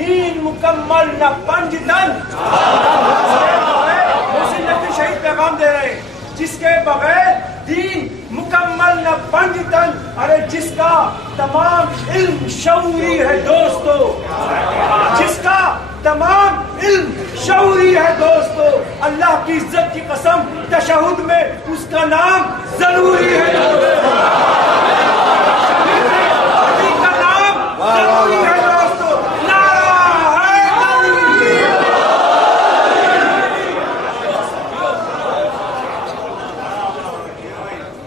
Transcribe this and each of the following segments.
دین مکمل نہ پنج تن. محسن ندوی شہید پیغام دے رہے ہیں جس کے بغیر دین مکمل نہ پنج تن. ارے جس کا تمام علم شعوری ہے دوستو, جس کا تمام علم شعوری ہے دوستو, اللہ کی عزت کی قسم تشہد میں اس کا نام ضروری ہے دوستو, شہید کا نام ضروری ہے دوستو. نعرہ حیدری.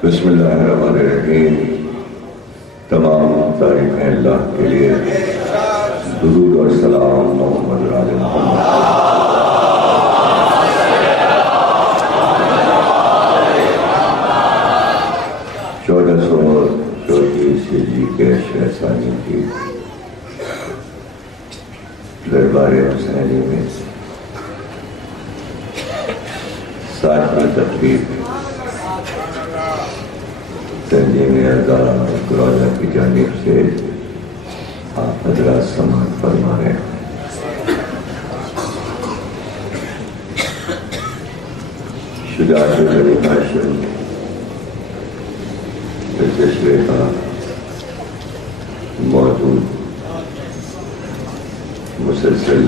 بسم اللہ الرحمن الرحیم. تمام تعریفیں اللہ کے لیے. درود اور سلام محمد علی محمد. 1434 ہجری کے شہسانی کی دربار حسینی میں 60ویں تقریب تنظیم ادارہ کرایا کی جانب سے آپ حضرات سماعت فرما رہے ہیں. شجاعت بنی ہاشم تشریح کا موجود مسلسل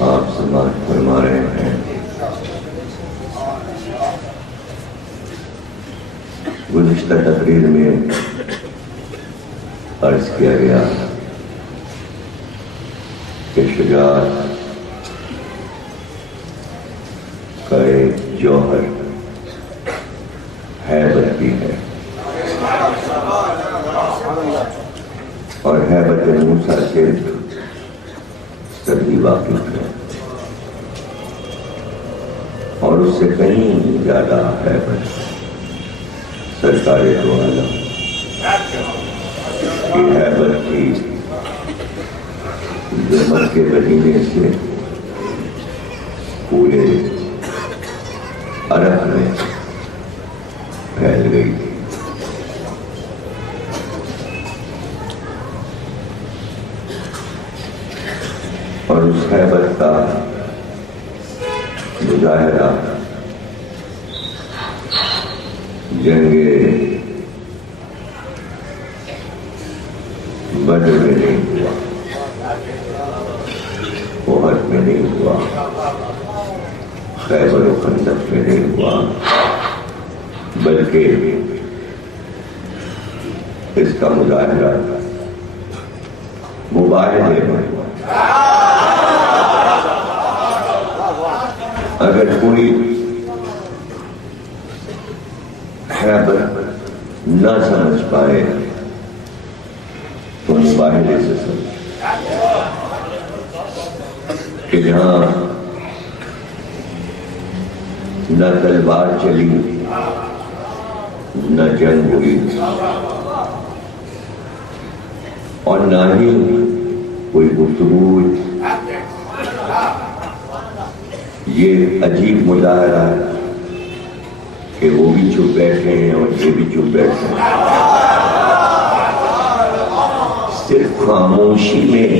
آپ سماعت فرما رہے ہیں. گزشتہ تقریر میں عرض کیا گیا کہ شجاعت کا ایک جوہر ہیبت بھی ہے, اور ہیبت موسیٰ سے سبھی واقف ہے, اور اس سے کہیں زیادہ ہیبت سرکار دو عالم کی ہیبت تھی جو مکے مدینے سے پورے عرب میں پھیل گئی تھی. اور اس ہیبت کا مظاہرہ جنگ بدر میں نہیں ہوا, احد میں نہیں ہوا, خیبر و خندق میں نہیں ہوا, بلکہ اس کا مظاہرہ مباہلے میں ہوا. اگر کوئی ہیبت نہ سمجھ پائے تو مباہلے سے سمجھ کہ جہاں نہ تلوار چلی نہ جنگ ہوئی اور نہ ہی کوئی گفتگو ہوئی. یہ عجیب مظاہرہ ہے کہ وہ بھی چپ بیٹھے ہیں اور یہ بھی چپ بیٹھے ہیں. صرف خاموشی میں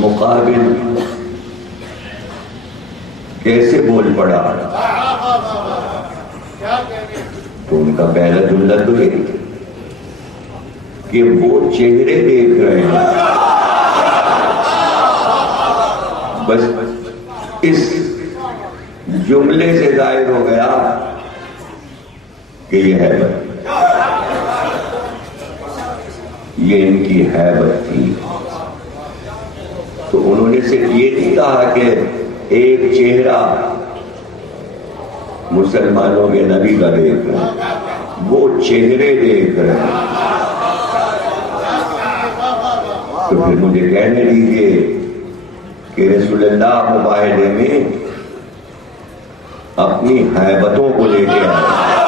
مقابل کیسے بول پڑا تو ان کا پہلا جملہ تو یہ کہ وہ چہرے دیکھ رہے ہیں. بس اس جملے سے ظاہر ہو گیا کہ یہ ہیبت, یہ ان کی ہیبت تھی. تو انہوں نے صرف یہ نہیں کہا کہ ایک چہرہ مسلمانوں کے نبی کا دیکھ رہے ہیں, وہ چہرے دیکھ رہے ہیں. تو پھر مجھے کہنے دیجیے کہ رسول اللہ مباہلے میں اپنی ہیبتوں کو لے کے آئے.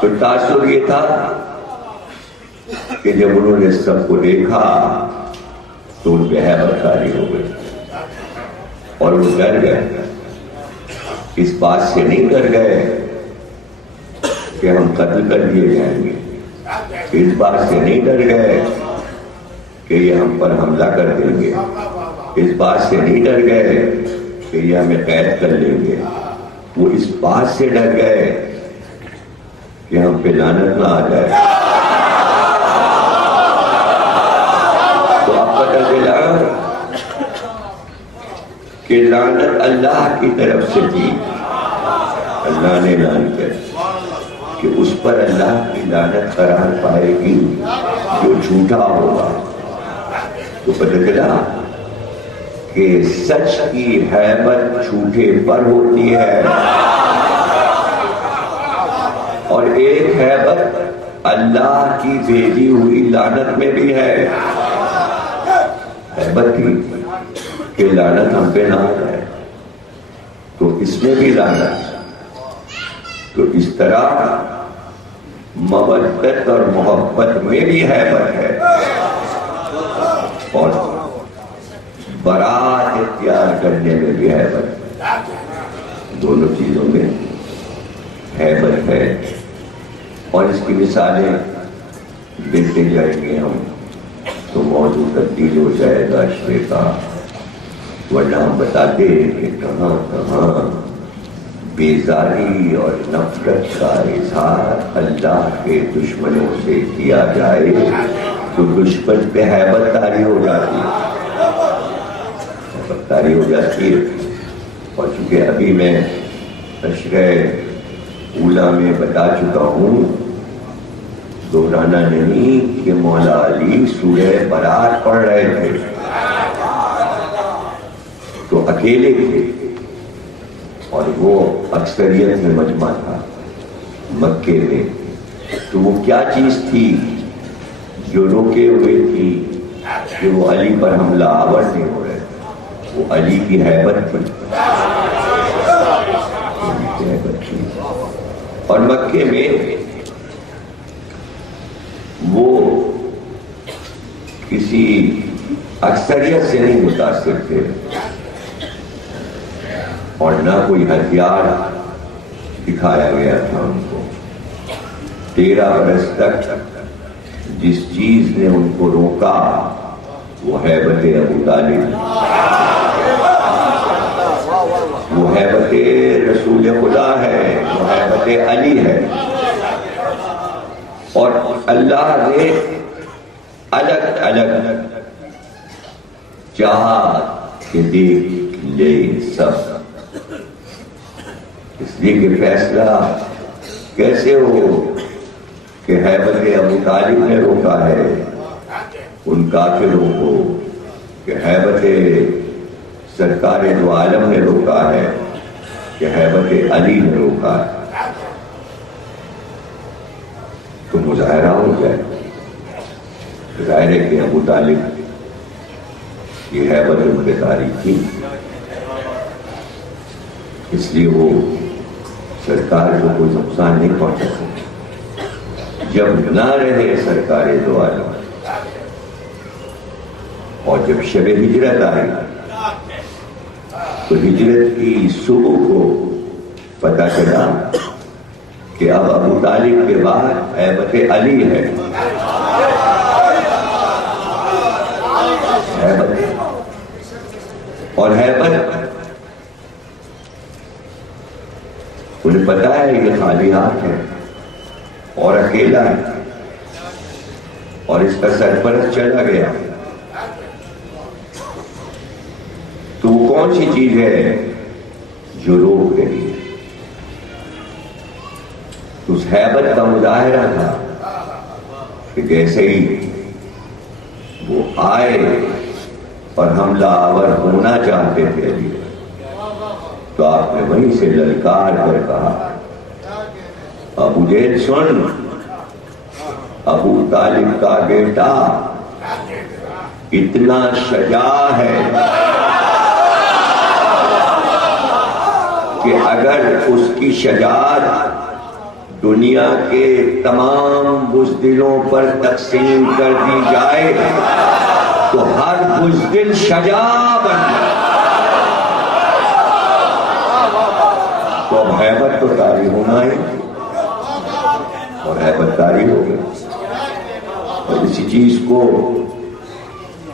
تو تاثر یہ تھا کہ جب انہوں نے سب کو دیکھا تو ان پہ ہیبت طاری ہو گئی اور وہ ڈر گئے. اس بات سے نہیں ڈر گئے کہ ہم قتل کر دیے جائیں گے، اس بات سے نہیں ڈر گئے کہ یہ ہم پر حملہ کر دیں گے، اس بات سے نہیں ڈر گئے کہ یہ ہمیں قید کر لیں گے، وہ اس بات سے ڈر گئے کہ ہم پہ لعنت نہ آ جائے۔ تو اب پتہ چلا کہ لعنت اللہ کی طرف سے تھی، اللہ نے اعلان کیا کہ اس پر اللہ کی لعنت قرار پائے گی جو جھوٹا ہوگا۔ تو پتہ چلا کہ سچ کی ہیبت جھوٹے پر ہوتی ہے، اور ایک ہیبت اللہ کی بھیجی ہوئی لعنت میں بھی ہے۔ ہیبت تھی کہ لعنت ہم پہ نہ آ جائے، تو اس میں بھی لعنت۔ تو اس طرح مودت اور محبت میں بھی ہیبت ہے، اور برات اختیار کرنے میں بھی ہیبت ہے۔ دونوں چیزوں میں ہیبت ہے، اور اس کی مثالیں دیتے جائیں گے ہم تو موضوع تبدیل ہو جائے گا اشرے کا، ورنہ ہم بتاتے ہیں کہ کہاں کہاں بیزاری اور نفرت کا اظہار اللہ کے دشمنوں سے کیا جائے تو دشمن پہ ہیبت طاری ہو جاتی ہے، ہیبت طاری ہو جاتی ہے۔ اور چونکہ ابھی میں اشرے اولا میں بتا چکا ہوں، دہرانا نہیں، کہ مولا علی سورہ برات پڑھ رہے تھے تو اکیلے تھے، اور وہ اکثریت میں مجمع تھا مکے میں، تو وہ کیا چیز تھی جو روکے ہوئے تھی کہ وہ علی پر حملہ آور نہیں ہو رہے؟ وہ علی کی ہیبت تھی، اور مکے میں وہ کسی اکثریت سے نہیں متاثر تھے، اور نہ کوئی ہتھیار دکھایا گیا تھا ان کو۔ 13 برس تک جس چیز نے ان کو روکا وہ ہیبت ابو طالب، وہ ہیبت رسول خدا ہے، وہ ہیبت علی ہے۔ اور اللہ نے الگ الگ چاہا کہ دیکھ لے سب، اس لیے کہ فیصلہ کیسے ہو کہ ہیبت ابو طالب نے روکا ہے ان کافروں کو، کہ ہیبت سرکار دو عالم نے روکا ہے، کہ ہیبت علی نے روکا ہے، تو مظاہرہ ہو جائے۔ ظاہر ہے کہ ابو طالب یہ ہیبت ان پہ طاری تھی، اس لیے وہ سرکار کو کوئی نقصان نہیں پہنچا سکے۔ جب نہ رہے سرکار دو عالم، اور جب شب ہجرت آئی تو ہجرت کی صبح کو پتہ چلا کہ اب ابو طالب کے بعد ہیبت علی ہے، اور ہیبت انہیں پتا ہے یہ خالی ہاتھ ہے اور اکیلا ہے، اور اس کا سرپرست چلا گیا، تو وہ کون سی چیز ہے جو روک رہی ہے؟ اس ہیبت کا مظاہرہ تھا کہ جیسے ہی وہ آئے اور حملہ آور ہونا چاہتے تھے علی، تو آپ نے وہیں سے للکار کر کہا، ابو جہل سن، ابو طالب کا بیٹا اتنا شجاع ہے کہ اگر اس کی شجاعت دنیا کے تمام بزدلوں پر تقسیم کر دی جائے تو ہر بزدل شجاع بن جائے۔ تو اب ہیبت تو طاری ہونا ہے، اور ہیبت طاری ہو گئی. اور اسی چیز کو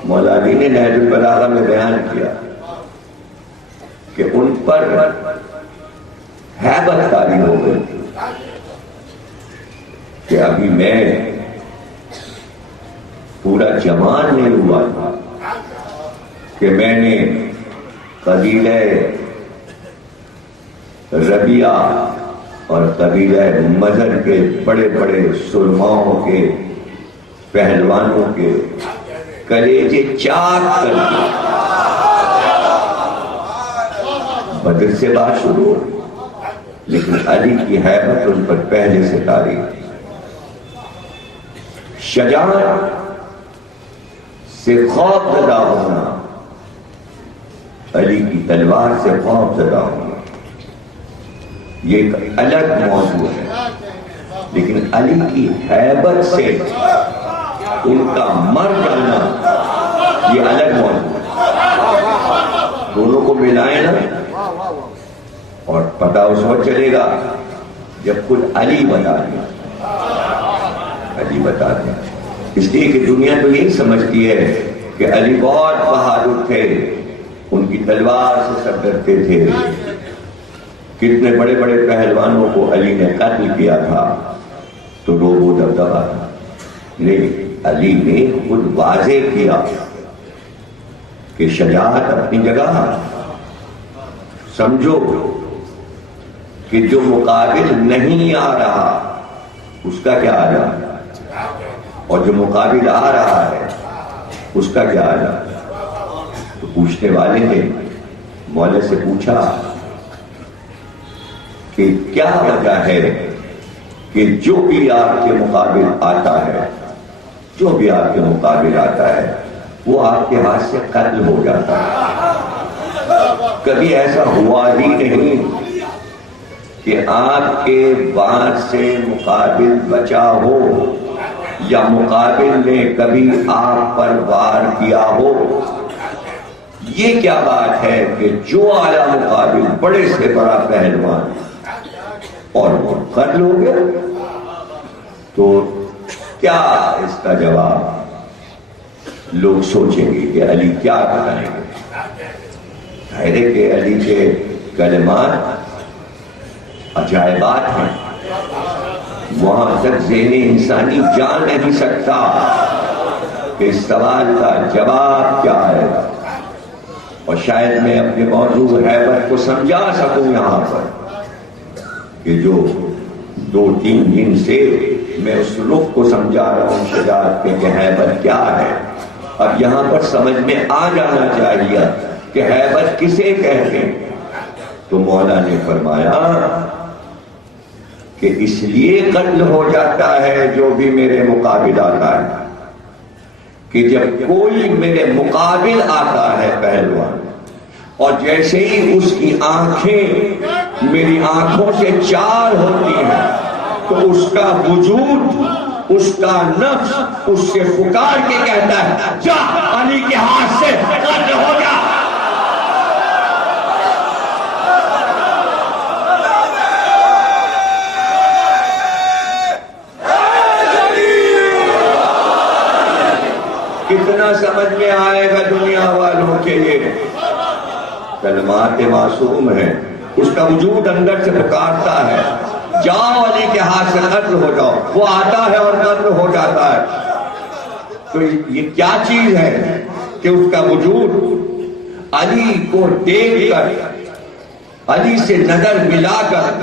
مولا علی نے نہج البلاغہ میں بیان کیا کہ ان پر ہیبت طاری ہو گئی کہ ابھی میں پورا جوان نہیں ہوا تھا کہ میں نے قبیلہ ربیعہ اور قبیلہ مدر کے بڑے بڑے سرماؤں کے پہلوانوں کے کلیجے چاک کر دیے. بدر سے بات شروع ہو لیکن علی کی ہیبت ان پر پہلے سے طاری تھی. شجاعت سے خوف زدہ ہونا، علی کی تلوار سے خوف زدہ ہونا، یہ ایک الگ موضوع ہے. لیکن علی کی ہیبت سے ان کا مر جانا یہ الگ موضوع ہے. دونوں کو ملائیں نا اور پتہ اس وقت چلے گا جب خود علی بتا دیں. علی بتا دیں اس لیے کہ دنیا تو یہی سمجھتی ہے کہ علی بہت بہادر تھے، ان کی تلوار سے سب ڈرتے تھے. کتنے بڑے بڑے پہلوانوں کو علی نے قتل کیا تھا تو لوگ وہ دبدبا تھا. لیکن علی نے خود واضح کیا کہ شجاعت اپنی جگہ. سمجھو کہ جو مقابل نہیں آ رہا اس کا کیا آ رہا، اور جو مقابل آ رہا ہے اس کا کیا آ رہا. تو پوچھنے والے نے مولا سے پوچھا کہ کیا وجہ ہے کہ جو بھی آپ کے مقابل آتا ہے، جو بھی آپ کے مقابل آتا ہے وہ آپ کے ہاتھ سے قتل ہو جاتا ہے. کبھی ایسا ہوا ہی نہیں کہ آپ کے وار سے مقابل بچا ہو یا مقابل نے کبھی آپ پر وار کیا ہو. یہ کیا بات ہے کہ جو اعلیٰ مقابل بڑے سے بڑا پہلوان اور وہ قتل ہو گیا. تو کیا اس کا جواب لوگ سوچیں گے کہ علی کیا بتائیں گے. ظاہر ہے کہ علی کے کلمات عجائبات ہیں، وہاں تک ذہن انسانی جان نہیں سکتا کہ اس سوال کا جواب کیا ہے. اور شاید میں اپنے موضوع ہیبت کو سمجھا سکوں یہاں پر کہ جو 2-3 دن سے میں اس رخ کو سمجھا رہا ہوں شجاعت کے کہ ہیبت کیا ہے. اب یہاں پر سمجھ میں آ جانا چاہیے کہ ہیبت کسے کہتے ہیں. تو مولا نے فرمایا کہ اس لیے قتل ہو جاتا ہے جو بھی میرے مقابل آتا ہے کہ جب کوئی میرے مقابل آتا ہے پہلوان اور جیسے ہی اس کی آنکھیں میری آنکھوں سے چار ہوتی ہیں تو اس کا وجود، اس کا نفس اس سے پکار کے کہتا ہے جا علی کے ہاتھ سے قتل ہو جا. کتنا سمجھ میں آئے گا دنیا والوں کے لیے. کلمات معصوم ہیں، اس کا وجود اندر سے پکارتا ہے جاؤ علی کے ہاتھ سے قتل ہو جاؤ. وہ آتا ہے اور قتل ہو جاتا ہے. تو یہ کیا چیز ہے کہ اس کا وجود علی کو دیکھ کر، علی سے نظر ملا کر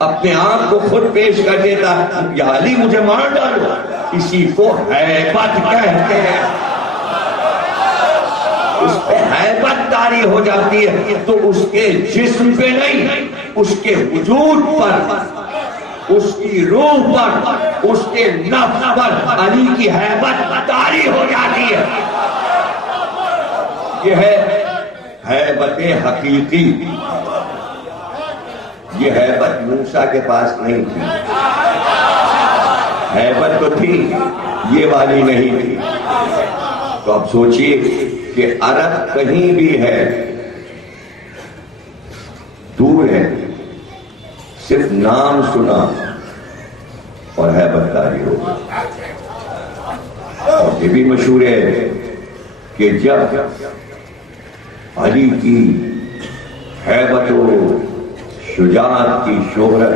اپنے آپ کو خود پیش کر دیتا یا علی مجھے مار ڈالو. اسی کو ہیبت کہتے ہیں. اس پہ ہیبت طاری ہو جاتی ہے تو اس کے جسم پہ نہیں، اس کے وجود پر، اس کی روح پر، اس کے نفس پر علی کی ہیبت طاری ہو جاتی ہے. یہ ہے ہیبت حقیقی. یہ ہیبت موسیٰ کے پاس نہیں تھی. ہیبت تو تھی، یہ والی نہیں تھی. تو اب سوچئے کہ عرب کہیں بھی ہے، دور ہے، صرف نام سنا اور ہیبت طاری ہو گئی. اور یہ بھی مشہور ہے کہ جب علی کی ہیبت و شجاعت کی شہرت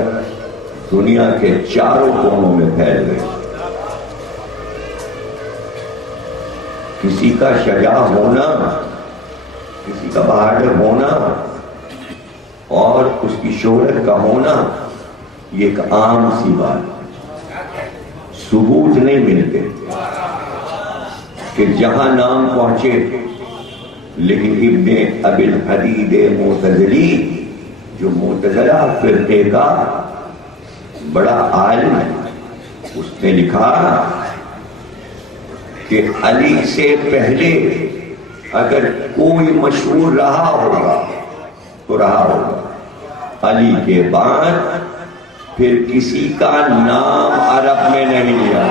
دنیا کے چاروں کونوں میں پھیل گئی. کسی کا شجاع ہونا، کسی کا بہادر ہونا اور اس کی شہرت کا ہونا یہ ایک عام سی بات، ثبوت نہیں ملتے کہ جہاں نام پہنچے. لیکن ابن ابی الحدید معتزلی جو معتزلہ فرقے کا بڑا عالم ہے، اس نے لکھا کہ علی سے پہلے اگر کوئی مشہور رہا ہوگا تو رہا ہوگا، علی کے بعد پھر کسی کا نام عرب میں نہیں لیا.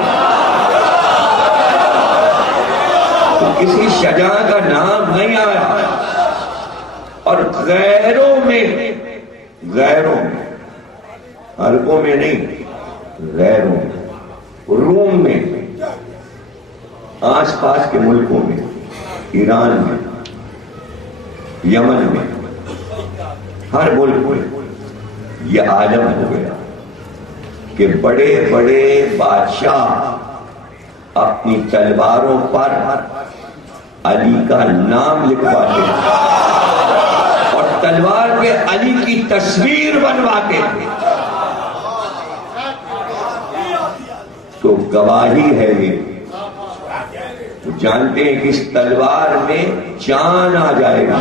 تو کسی شجاع کا نام نہیں آیا. اور غیروں میں عربوں میں نہیں، غیروں میں، روم میں، آس پاس کے ملکوں میں، ایران میں، یمن میں، ہر ملک میں یہ عالم ہو گیا کہ بڑے بڑے بادشاہ اپنی تلواروں پر علی کا نام لکھواتے تھے اور تلوار پہ علی کی تصویر بنواتے تھے. تو گواہی ہے یہ، تو جانتے ہیں کہ اس تلوار میں جان آ جائے گا،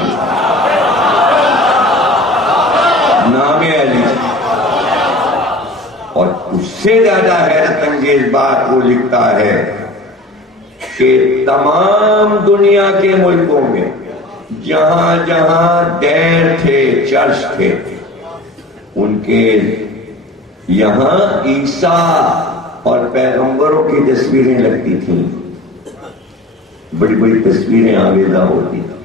نام علی. اور اس سے زیادہ حیرت انگیز بات وہ لکھتا ہے کہ تمام دنیا کے ملکوں میں جہاں جہاں دیر تھے، چرچ تھے، ان کے یہاں عیسیٰ اور پیغمبروں کی تصویریں لگتی تھیں. بڑی بڑی تصویریں آویزہ ہوتی تھیں.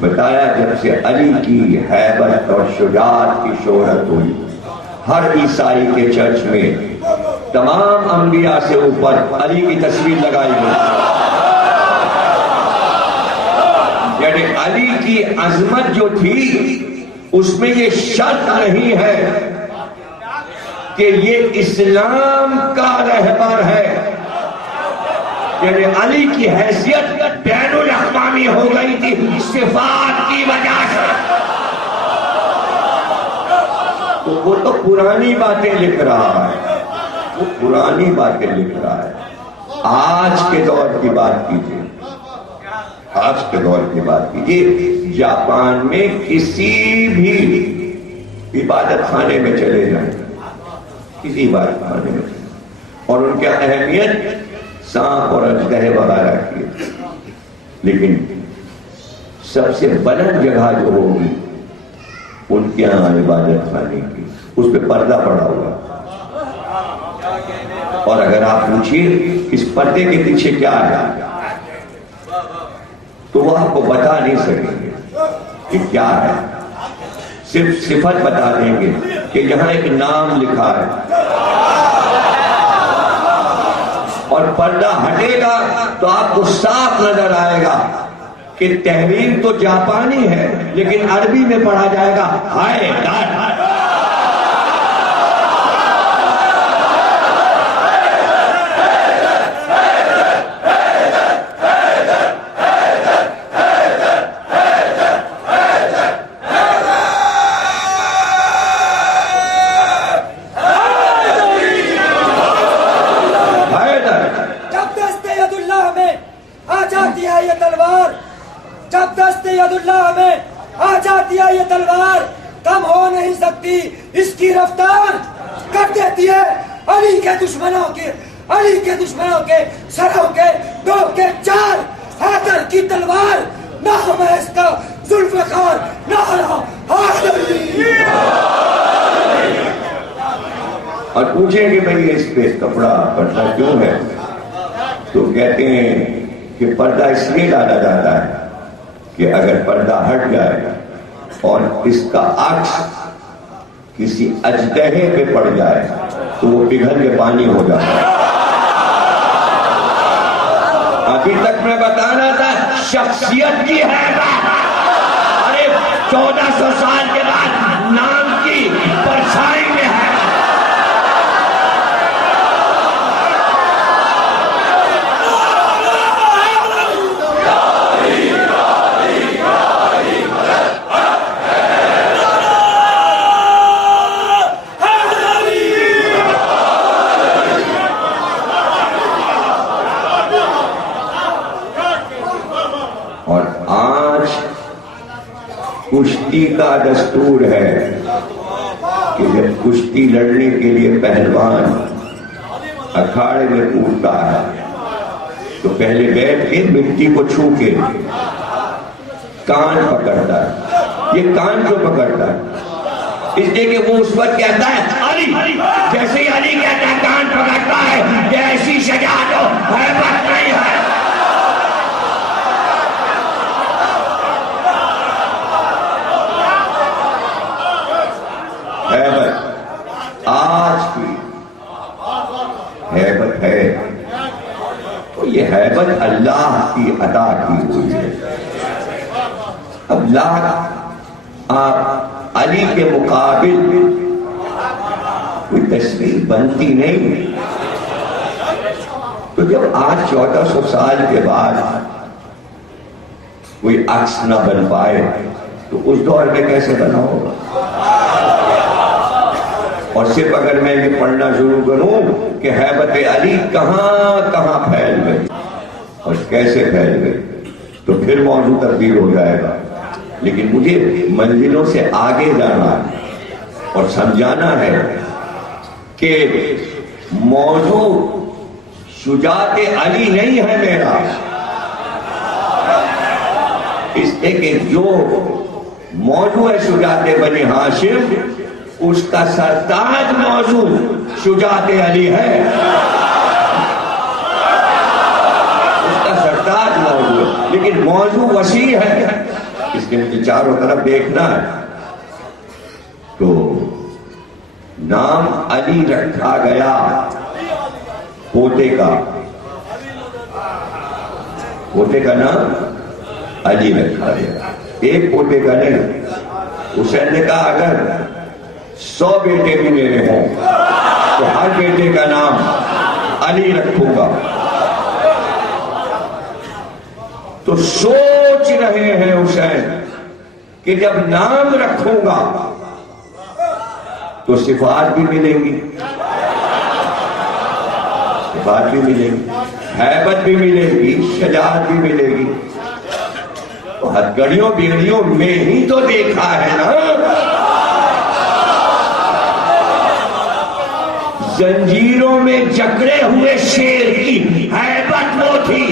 بتایا جب سے علی کی ہیبت اور شجاعت کی شہرت ہوئی، ہر عیسائی کے چرچ میں تمام انبیاء سے اوپر علی کی تصویر لگائی گئی. یعنی علی کی عظمت جو تھی اس میں یہ شرط نہیں ہے کہ یہ اسلام کا رہبر ہے. یعنی علی کی حیثیت بین الاقوامی ہو گئی تھی صفات کی وجہ سے. تو وہ تو پرانی باتیں لکھ رہا ہے، وہ پرانی باتیں لکھ رہا ہے. آج کے دور کی بات کیجیے، آج کے دور کی بات کیجیے. جاپان میں کسی بھی عبادت خانے میں چلے جائیں، کسی عبادت خانے میں، اور ان کی اہمیت سانپ اور اژدہے وغیرہ کی، لیکن سب سے بلند جگہ جو ہوگی ان کے یہاں عبادت خانے کی، اس پہ پردہ پڑا ہوا. اور اگر آپ پوچھیے اس پردے کے پیچھے کیا ہے تو وہ آپ کو بتا نہیں سکیں گے کہ کیا ہے. صرف صفت بتا دیں گے کہ یہاں ایک نام لکھا ہے. اور پردہ ہٹے گا تو آپ کو صاف نظر آئے گا کہ تحریر تو جاپانی ہے لیکن عربی میں پڑھا جائے گا ہائے ڈاٹ. یہ تلوار کم ہو نہیں سکتی، اس کی رفتار کر دیتی ہے علی کے دشمنوں کے سروں کے دو کے چار. حیدر کی تلوار نام ہے اس کا ذوالفقار نعرہ حیدری. اور پوچھیں کہ بھئی اس پہ کپڑا پردہ کیوں ہے تو کہتے ہیں کہ پردہ اس لیے ڈالا جاتا ہے کہ اگر پردہ ہٹ جائے اور اس کا عکس کسی اژدہے پہ پڑ جائے تو وہ پگھل کے پانی ہو جاتا ہے. ابھی تک میں بتانا تھا شخصیت کی ہے بات. ارے 1400 سال کے بعد نام کی پرچھائی میں ہے. کشتی کا دستور ہے کہ جب کشتی لڑنے کے لیے پہلوان اکھاڑے میں کودتا ہے تو پہلے بیٹھ کے مٹی کو چھو کے کان پکڑتا ہے. یہ کان کیوں پکڑتا ہے؟ اس لیے کہ وہ اس پر کہتا ہے علی. جیسے ہی علی کہتا ہے کان پکڑتا ہے کہ ایسی شجاعت و ہیبت نہیں ہے. آج کی ہیبت ہے تو یہ ہیبت اللہ کی عطا کی ہوئی ہے. اب آپ علی کے مقابل کوئی تصویر بنتی نہیں. تو جب آج 1400 سال کے بعد کوئی عکس نہ بن پائے تو اس دور میں کیسے بنا ہوگا؟ اور صرف اگر میں یہ پڑھنا شروع کروں کہ ہیبت علی کہاں کہاں پھیل گئی اور کیسے پھیل گئی تو پھر موضوع تبدیل ہو جائے گا. لیکن مجھے منزلوں سے آگے جانا ہے اور سمجھانا ہے کہ موضوع شجاعت علی نہیں ہے میرا. اس لیے کہ جو موضوع ہے شجاعت بنی ہاشم اس کا سرتاج موضوع شجاعت علی ہے. اس کا سرتاج موضوع ہے لیکن موضوع وسیع ہے. اس کے مجھے چاروں طرف دیکھنا ہے. تو نام علی رکھا گیا پوتے کا. پوتے کا نام علی رکھا گیا. ایک پوتے کا نہیں. حسین نے کہا اگر 100 بیٹے بھی میرے ہوں تو ہر بیٹے کا نام علی رکھوں گا. تو سوچ رہے ہیں حسین کہ جب نام رکھوں گا تو صفات بھی ملیں گی. صفات بھی ملیں گی, ہیبت بھی ملے گی, شجاعت بھی ملے گی. تو ہتھکڑیوں بیڑیوں میں ہی تو دیکھا ہے نا. زنجیروں میں جکڑے ہوئے شیر کی ہیبت وہ تھی.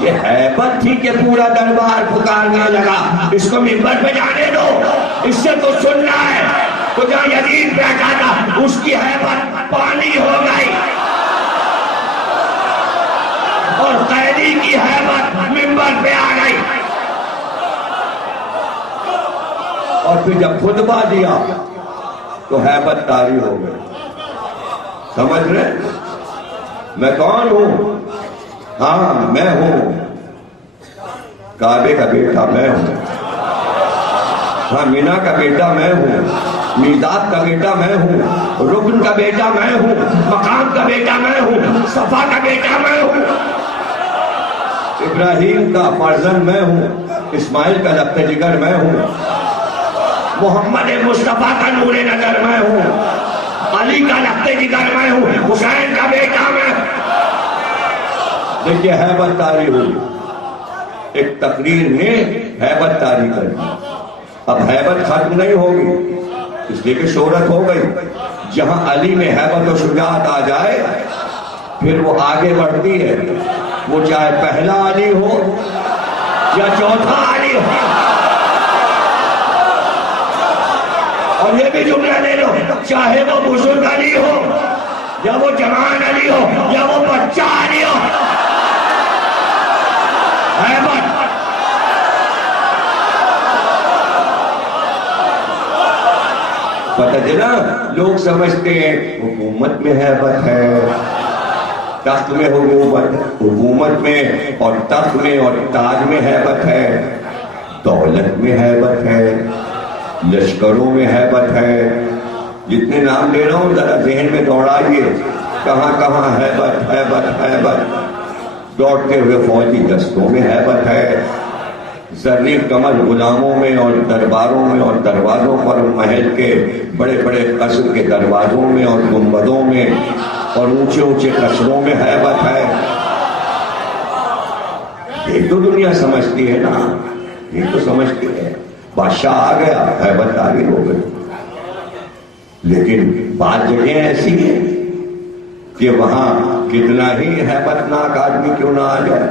یہ ہیبت تھی کہ پورا دربار پکارنے لگا اس کو منبر پہ جانے دو, اس سے تو سننا ہے. تو جہاں یزید بیٹھا تھا اس کی ہیبت پانی ہو گئی اور قیدی کی ہیبت منبر پہ آ گئی. اور پھر جب خطبہ دیا تو ہیبت طاری ہو گئی. سمجھ رہے میں کون ہوں؟ ہاں میں ہوں کعبے کا بیٹا, میں ہوں. ہاں مینا کا بیٹا میں ہوں, میزاب کا بیٹا میں ہوں, رکن کا بیٹا میں ہوں, مقام کا بیٹا میں ہوں, صفا کا بیٹا میں ہوں, ابراہیم کا فرزند میں ہوں, اسماعیل کا لبت جگر میں ہوں, محمد مصطفیٰ کا نور نظر میں ہوں, علی کا لبت جگر میں ہوں, حسین کا بیٹا میں ہوں. دیکھیے ہیبت طاری ہوئی. ایک تقریر نے ہیبت طاری کر دی. اب ہیبت ختم نہیں ہوگی اس لیے کہ شہرت ہو گئی. جہاں علی میں ہیبت و شجاعت آ جائے پھر وہ آگے بڑھتی ہے. وہ چاہے پہلا علی ہو یا چوتھا علی ہو. اور یہ بھی جملہ لے لو, چاہے وہ بزرگ علی ہو یا وہ جوان علی ہو یا وہ بچہ علی ہو, ہیبت. پتہ چلا لوگ سمجھتے ہیں حکومت میں ہیبت ہے، تخت میں حکومت میں اور تخت میں اور تاج میں ہیبت ہے، دولت میں ہیبت ہے، لشکروں میں ہیبت ہے. جتنے نام دے رہا ہوں ذرا ذہن میں دوڑائیے، کہاں کہاں ہیبت ہیبت ہیبت. دوڑتے ہوئے فوجی دستوں میں ہیبت ہے، زرعی کمر غلاموں میں اور درباروں میں اور دروازوں پر محل کے بڑے بڑے قصر کے دروازوں میں اور گنبدوں میں اور اونچے اونچے قصروں میں ہیبت ہے. یہ تو دنیا سمجھتی ہے نا، یہ تو سمجھتی ہے بادشاہ آ گیا ہیبت آگے ہو گئی. لیکن بعض جگہیں ایسی ہیں کہ وہاں کتنا ہی ہیبت ناک آدمی کیوں نہ آ جائے،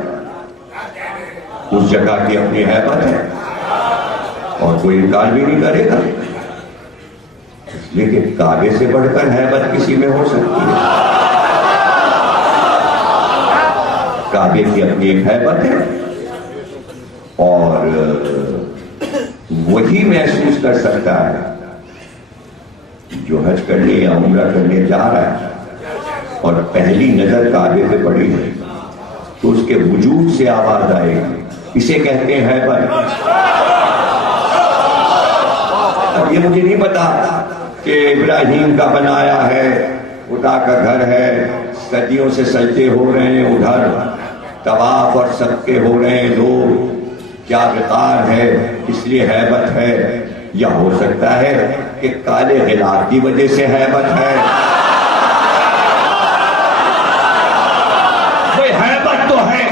اس جگہ کی اپنی ہیبت ہے اور کوئی انکار بھی نہیں کرے گا. لیکن کعبے سے بڑھ کر ہیبت کسی میں ہو سکتی ہے. کعبے کی اپنی ایک ہیبت ہے اور وہی محسوس کر سکتا ہے جو حج کرنے یا عمرہ کرنے جا رہا ہے اور پہلی نظر کعبے پہ پڑی ہے تو اس کے وجود سے آواز آئے گی. اسے کہتے ہیں ہیبت. اب یہ مجھے نہیں پتا کہ ابراہیم کا بنایا ہے، خدا کا گھر ہے، صدیوں سے سجدے ہو رہے ہیں، ادھر طواف اور صدقے ہو رہے ہیں، لوگ کیا وقار ہے اس لیے ہیبت ہے، یا ہو سکتا ہے کہ کالے غلاف کی وجہ سے ہیبت ہے. کوئی ہیبت تو ہے،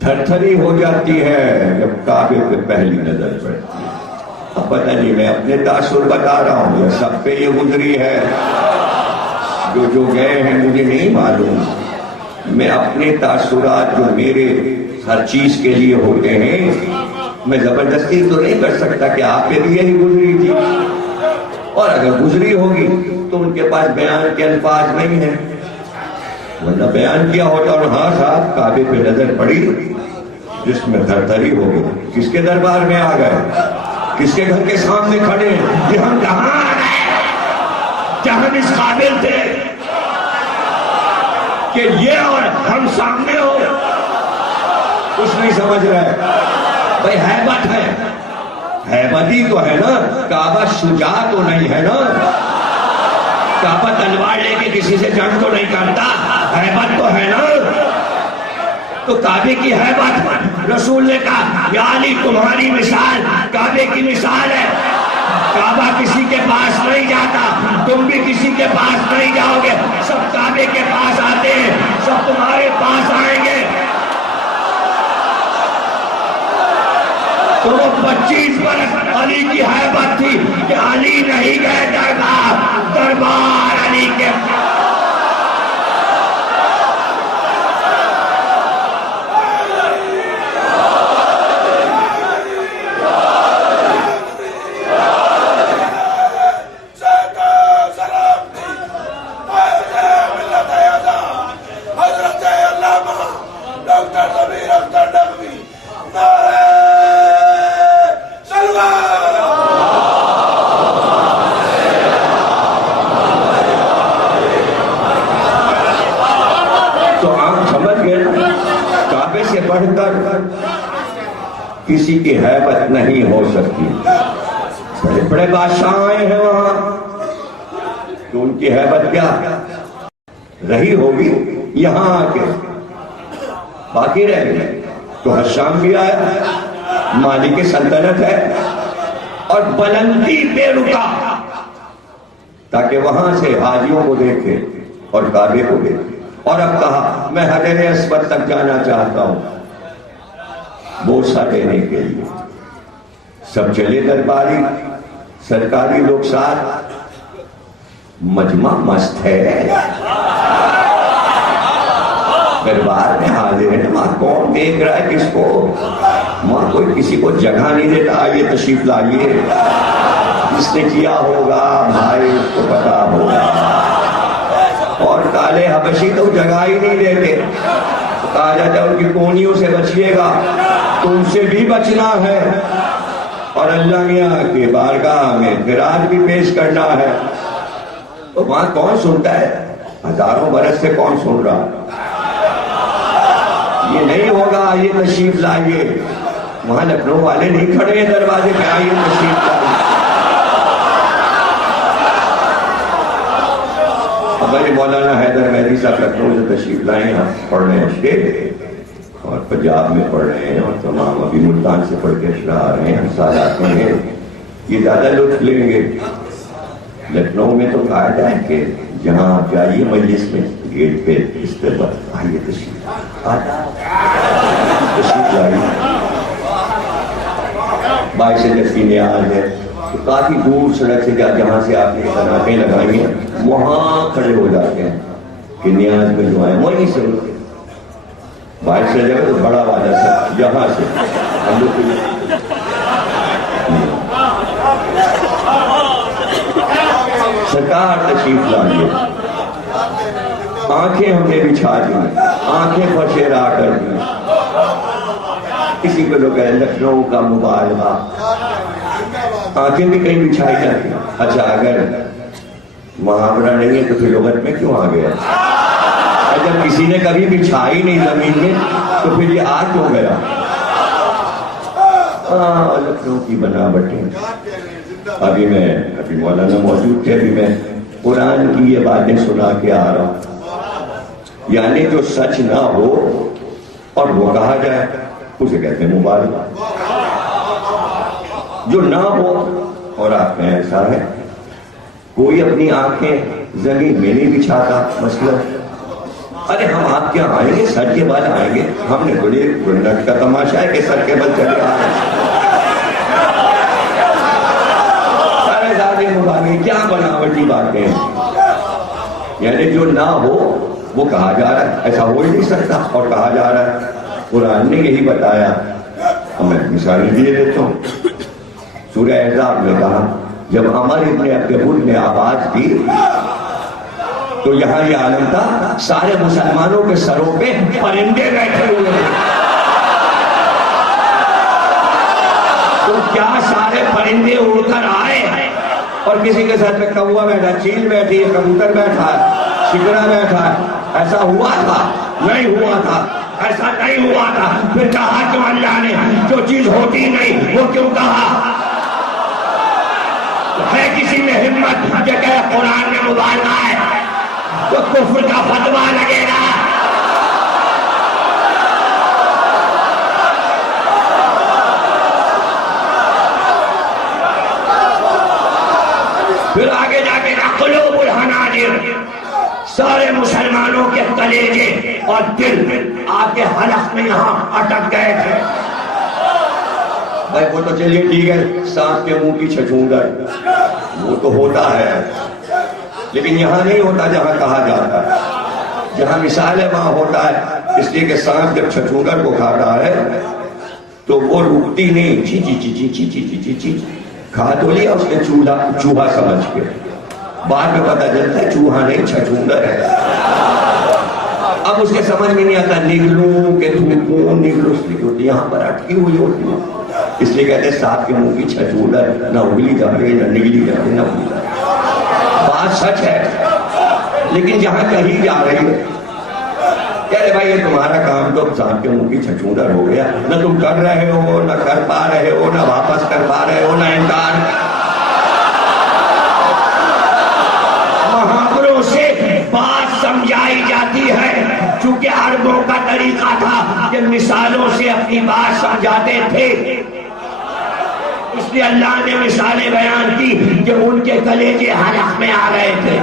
تھر تھری ہو جاتی ہے جب کعبے پہ پہلی نظر پڑتی ہے. اب پتہ نہیں میں اپنے تاثر بتا رہا ہوں یا سب پہ یہ گزری ہے، جو گئے ہیں مجھے نہیں معلوم. میں اپنے تاثرات جو میرے ہر چیز کے لیے ہوتے ہیں میں زبردستی تو نہیں کر سکتا کہ آپ پہ بھی یہی گزری تھی، اور اگر گزری ہوگی تو ان کے پاس بیان کے الفاظ نہیں ہیں، ورنہ بیان کیا ہوتا. اور ہاں صاحب کعبے پہ نظر پڑی جس میں تھرتھری ہو گئی. کس کے دربار میں آ گئے، کس کے گھر کے سامنے کھڑے ہیں، یہ ہم کہاں آ گئے کیا ہم اس قابل تھے کہ یہ اور ہم سامنے ہو. کچھ نہیں سمجھ رہے بھائی. ہیبت ہے، ہیبت ہی تو ہے نا. کعبہ شجاع تو نہیں ہے نا، کعبہ تلوار لے کے کسی سے جنگ تو نہیں کرتا، ہیبت تو ہے نا. تو کعبے کی ہیبت، رسول نے کہا یا علی تمہاری مثال کعبے کی مثال ہے. کعبہ کسی کے پاس نہیں جاتا، تم بھی کسی کے پاس نہیں جاؤ گے، سب کعبے کے پاس آتے ہیں، سب تمہارے پاس آئیں گے. تو وہ 25 برس علی کی ہیبت تھی کہ علی نہیں گئے دربار، دربار علی کے. بڑھ کر کسی کی ہیبت نہیں ہو سکتی. بڑے بڑے بادشاہ آئے ہیں وہاں تو ان کی ہیبت کیا رہی ہوگی، یہاں آ کے باقی رہ گئے. تو حشام بھی آیا، مالک سلطنت ہے، اور بلندی پہ رکا تاکہ وہاں سے حاجیوں کو دیکھے اور کعبے کو دیکھے. اور اب کہا میں حجر اسود تک جانا چاہتا ہوں بوسہ دینے کے لیے. سب چلے درباری سرکاری لوگ ساتھ. مجمع مست ہے، دربار میں حاضر ہے. وہاں کون دیکھ رہا ہے کس کو، وہاں کوئی کسی کو جگہ نہیں دیتا. آئیے تشریف لائیے، جس نے کیا ہوگا بھائی اس کو پتا ہوگا. اور کالے حبشی تو جگہ ہی نہیں دیتے. کہا جاتا ہے ان کی کونیوں سے بچیے گا تو ان سے بھی بچنا ہے. اور اللہ میاں کی بارگاہ میں خراج بھی پیش کرنا ہے، تو وہاں کون سنتا ہے؟ ہزاروں برس سے کون سن رہا؟ یہ نہیں ہوگا، یہ تشریف لائیے۔ وہاں لکھنؤ والے نہیں کھڑے ہیں دروازے پہ، آئیے تشریف لائیے۔ ہمارے مولانا حیدر مہدی صاحب لکھنؤ سے تشریف لائے ہیں، پڑھ رہے ہیں شعر، اور پنجاب میں پڑھ رہے ہیں، اور تمام ابھی ملتان سے پڑھ کے اشرا آ رہے ہیں، سال آتے ہیں، یہ زیادہ لطف لیں گے۔ لکھنؤ میں تو قاعدہ ہے کہ جہاں آپ جائیے مجلس میں گیٹ پہ استقبال، آئیے تشریف لائیے۔ باعث جیسی نیاز ہے، تو کافی دور سڑک سے جہاں سے آپ نے صنعتیں لگائی ہیں وہاں کھڑے ہو جاتے ہیں کہ نیاز میں جو آئے وہیں سے باعث سے جگہ تو بڑا والا سر یہاں سے ہم لوگ سرکار تشریف لائیے۔ آنکھیں ہم نے بچھا دی، آنکھیں پھشیرا کر دی۔ کسی کو لوگ کہہ لکھنؤ کا مبالغہ، آنکھیں بھی کہیں بچھائی جاتی ہیں۔ اچھا اگر محاورہ نہیں ہے تو پھر لغت میں کیوں آ گیا؟ جب کسی نے کبھی بچھائی نہیں زمین میں تو پھر یہ آ کیوں گیا؟ لکھنؤ کی بناوٹیں۔ ابھی مولانا موجود تھے، ابھی میں قرآن کی یہ باتیں سنا کے آ رہا ہوں، یعنی جو سچ نہ ہو اور وہ کہا جائے اسے کہتے ہیں مبالغہ۔ جو نہ ہو اور آپ میں ایسا ہے، کوئی اپنی آنکھیں زمین میں نہیں بچھاتا، مثلا ارے ہم آپ کے یہاں آئیں گے سر کے بل آئیں گے، ہم نے بڑے گنڈت کا تماشا ہے کہ سر کے بل چلے آ رہے ہیں۔ سارے زیادہ مبالغے، کیا بناوٹی باتیں ہیں، یعنی جو نہ ہو وہ کہا جا رہا ہے، ایسا ہو ہی نہیں سکتا اور کہا جا رہا ہے۔ قرآن نے یہی بتایا، میں مثالیں دیے دیتا ہوں۔ سورہ احزاب میں کہا جب عمر ابن عبدالبر نے آواز دی تو یہاں یہ عالم تھا سارے مسلمانوں کے سروں پہ پرندے بیٹھے ہوئے ہیں۔ تو کیا سارے پرندے اڑ کر آئے اور کسی کے سر پہ کوا بیٹھا، چیل بیٹھی ہے، کبوتر بیٹھا ہے، شکرا بیٹھا ہے؟ ایسا ہوا تھا؟ نہیں ہوا تھا، ایسا نہیں ہوا تھا۔ پھر کہا کیوں اللہ نے؟ جو چیز ہوتی نہیں وہ کیوں کہا؟ ہے کسی میں ہمت جو کہ قرآن میں مبالغہ ہے تو کفر کا فتویٰ لگے گا۔ پھر آگے جا کے قلوب الحناجر، سارے مسلمانوں کے کلیجے اور دل آپ کے حلق میں یہاں اٹک گئے تھے۔ بھائی وہ تو چلیے ٹھیک ہے، سانپ کے منہ کی چھچھوندر وہ تو ہوتا ہے، لیکن یہاں نہیں ہوتا جہاں کہا جاتا ہے۔ جہاں مثال ہے وہاں ہوتا ہے، اس لیے کہ سانپ جب چھچھوندر کو کھاتا ہے تو وہ رکتی نہیں، چی چی چی چی چی چی چی چی چی کھا تو لیا اس نے چوہا سمجھ کے، بعد میں پتہ چلتا ہے چوہا نہیں چھچھوندر ہے۔ اب اس کے سمجھ میں نہیں آتا نگلوں کہ تھوکوں، نگلوں اس ہوتی یہاں پر اٹکی ہوئی ہوتی ہے، اس لیے کہتے ہیں سانپ کے منہ کی چھچھوندر، نہ اگلی جاتے نہ نگلی جاتے نہ اگلی جاتے۔ بات سچ ہے، لیکن جہاں کہیں جا رہی ہے کہہ رہے بھائی یہ تمہارا کام تو سانپ کے منہ کی چھچھوندر ہو گیا، نہ تم کر رہے ہو، نہ کر پا رہے ہو، نہ واپس کر پا رہے ہو، نہ انکار۔ محاوروں سے بات سمجھائی جاتی ہے، چونکہ عربوں کا طریقہ تھا کہ مثالوں سے اپنی بات سمجھاتے تھے، اس لیے اللہ نے مثالیں بیان کی کہ ان کے کلیجے حلق میں آ گئے تھے۔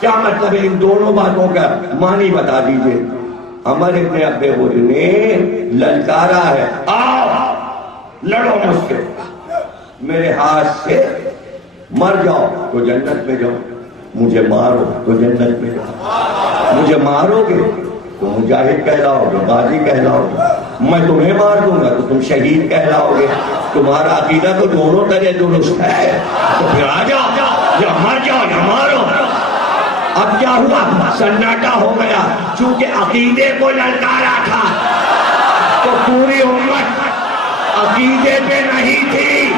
کیا مطلب ہے ان دونوں باتوں کا معنی بتا دیجئے۔ عمر ابن عبدالبر نے للکارا ہے، آؤ لڑو مجھ سے، میرے ہاتھ سے مر جاؤ تو جنت میں جاؤ، مجھے مارو تو جنت میں جاؤ، مجھے مارو گے تو مجاہد کہلاؤ گے، غازی کہلاؤ گے، میں تمہیں مار دوں گا تو تم شہید کہلاؤ گے۔ تمہارا عقیدہ تو دونوں طرح درست ہے، تو پھر آ جاؤ، یا مر جاؤ یا مارو۔ اب کیا ہوا؟ سناٹا ہو گیا، چونکہ عقیدے کو للکارا تھا تو پوری امت عقیدے پہ نہیں تھی.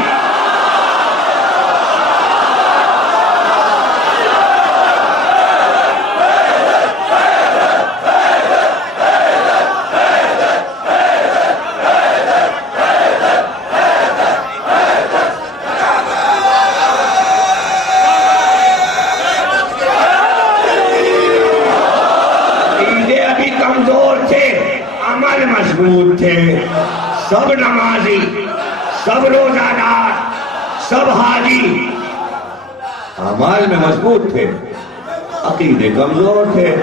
مضبوط تھے. سب نمازی، سب روزہ دار، سب حاجی اعمال میں مضبوط تھے، عقیدے کمزور تھے.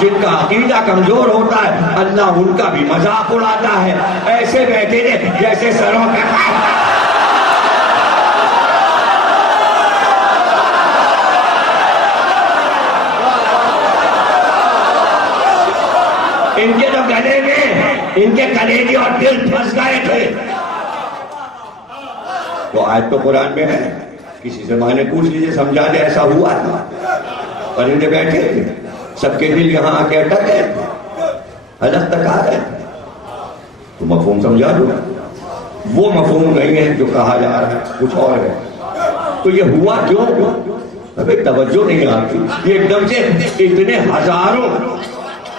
جن کا عقیدہ کمزور ہوتا ہے اللہ ان کا بھی مذاق اڑاتا ہے. ایسے بیٹھے تھے جیسے سروں پہ ان کے جو گلے میں ان کے کلیجے اور دل پھنس گئے تھے. تو آج تو قرآن میں ہے، کسی سے معنی پوچھ لیجیے سمجھا دے ایسا ہوا تھا. پرندے بیٹھے تھے، سب کے دل یہاں آ کے اٹک گئے تھے، حلق تک آ گئے تھے. تو مفہوم سمجھا دو. وہ مفہوم نہیں ہے جو کہا جا رہا ہے، کچھ اور ہے. تو یہ ہوا کیوں؟ ابھی توجہ نہیں آتی. یہ ایک دم سے اتنے ہزاروں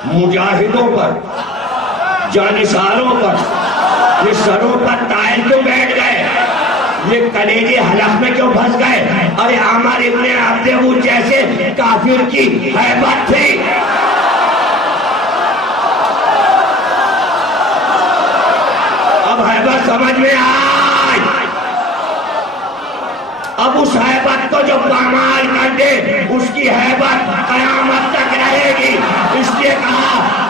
مجاہدوں پر، جانثاروں پر، یہ سروں پر طائر کیوں بیٹھ گئے؟ یہ کلیجے حلق میں کیوں پھنس گئے؟ ارے عامر ابن عبد ود جیسے کافر کی ہیبت تھی. اب ہیبت سمجھ میں آئی. اب اس ہیبت کو جو پامال کر دے اس کی ہیبت قیامت تک رہے گی. اس لیے کہا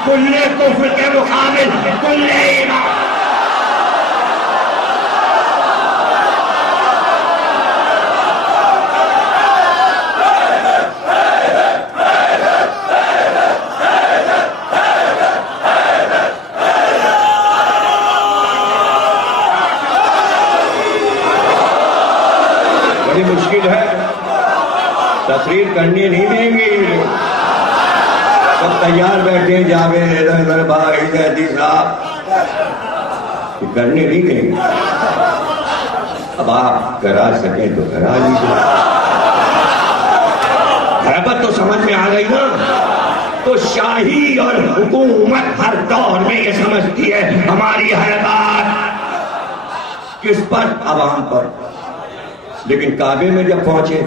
کل کفر کے مقابل کل ایمان. بڑی مشکل ہے، تقریر کرنی نہیں دیں گے. سب تیار بیٹھے جاوید ادھر بھائی زیدی صاحب کرنے نہیں دیں گے. اب آپ کرا سکیں تو کرا لیجیے. ہیبت تو سمجھ میں آ گئی نا. تو شاہی اور حکومت ہر دور میں یہ سمجھتی ہے ہماری ہیبت کس پر؟ عوام پر. لیکن کعبے میں جب پہنچے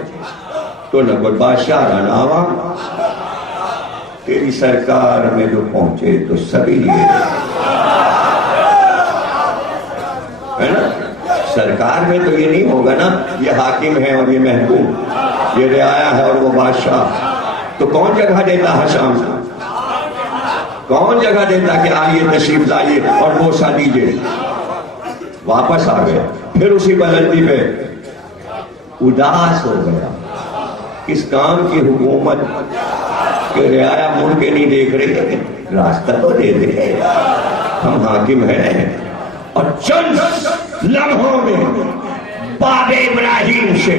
تو نہ کوئی بادشاہ نہ عوام. تیری سرکار میں جو پہنچے تو سبھی ہے نا. سرکار میں تو یہ نہیں ہوگا نا یہ حاکم ہے اور یہ محکوم، یہ رعایا ہے اور وہ بادشاہ. تو کون جگہ دیتا ہے شام سے؟ کون جگہ دیتا کہ آئیے تشریف لائیے اور بوسہ دیجیے؟ واپس آ گئے. پھر اسی بلندی پہ اداس ہو گیا. اس کام کی حکومت کہ رعایا مڑ کے نہیں دیکھ رہے، راستہ تو دے دے، ہم حاکم ہیں. اور چند لمحوں میں باب ابراہیم سے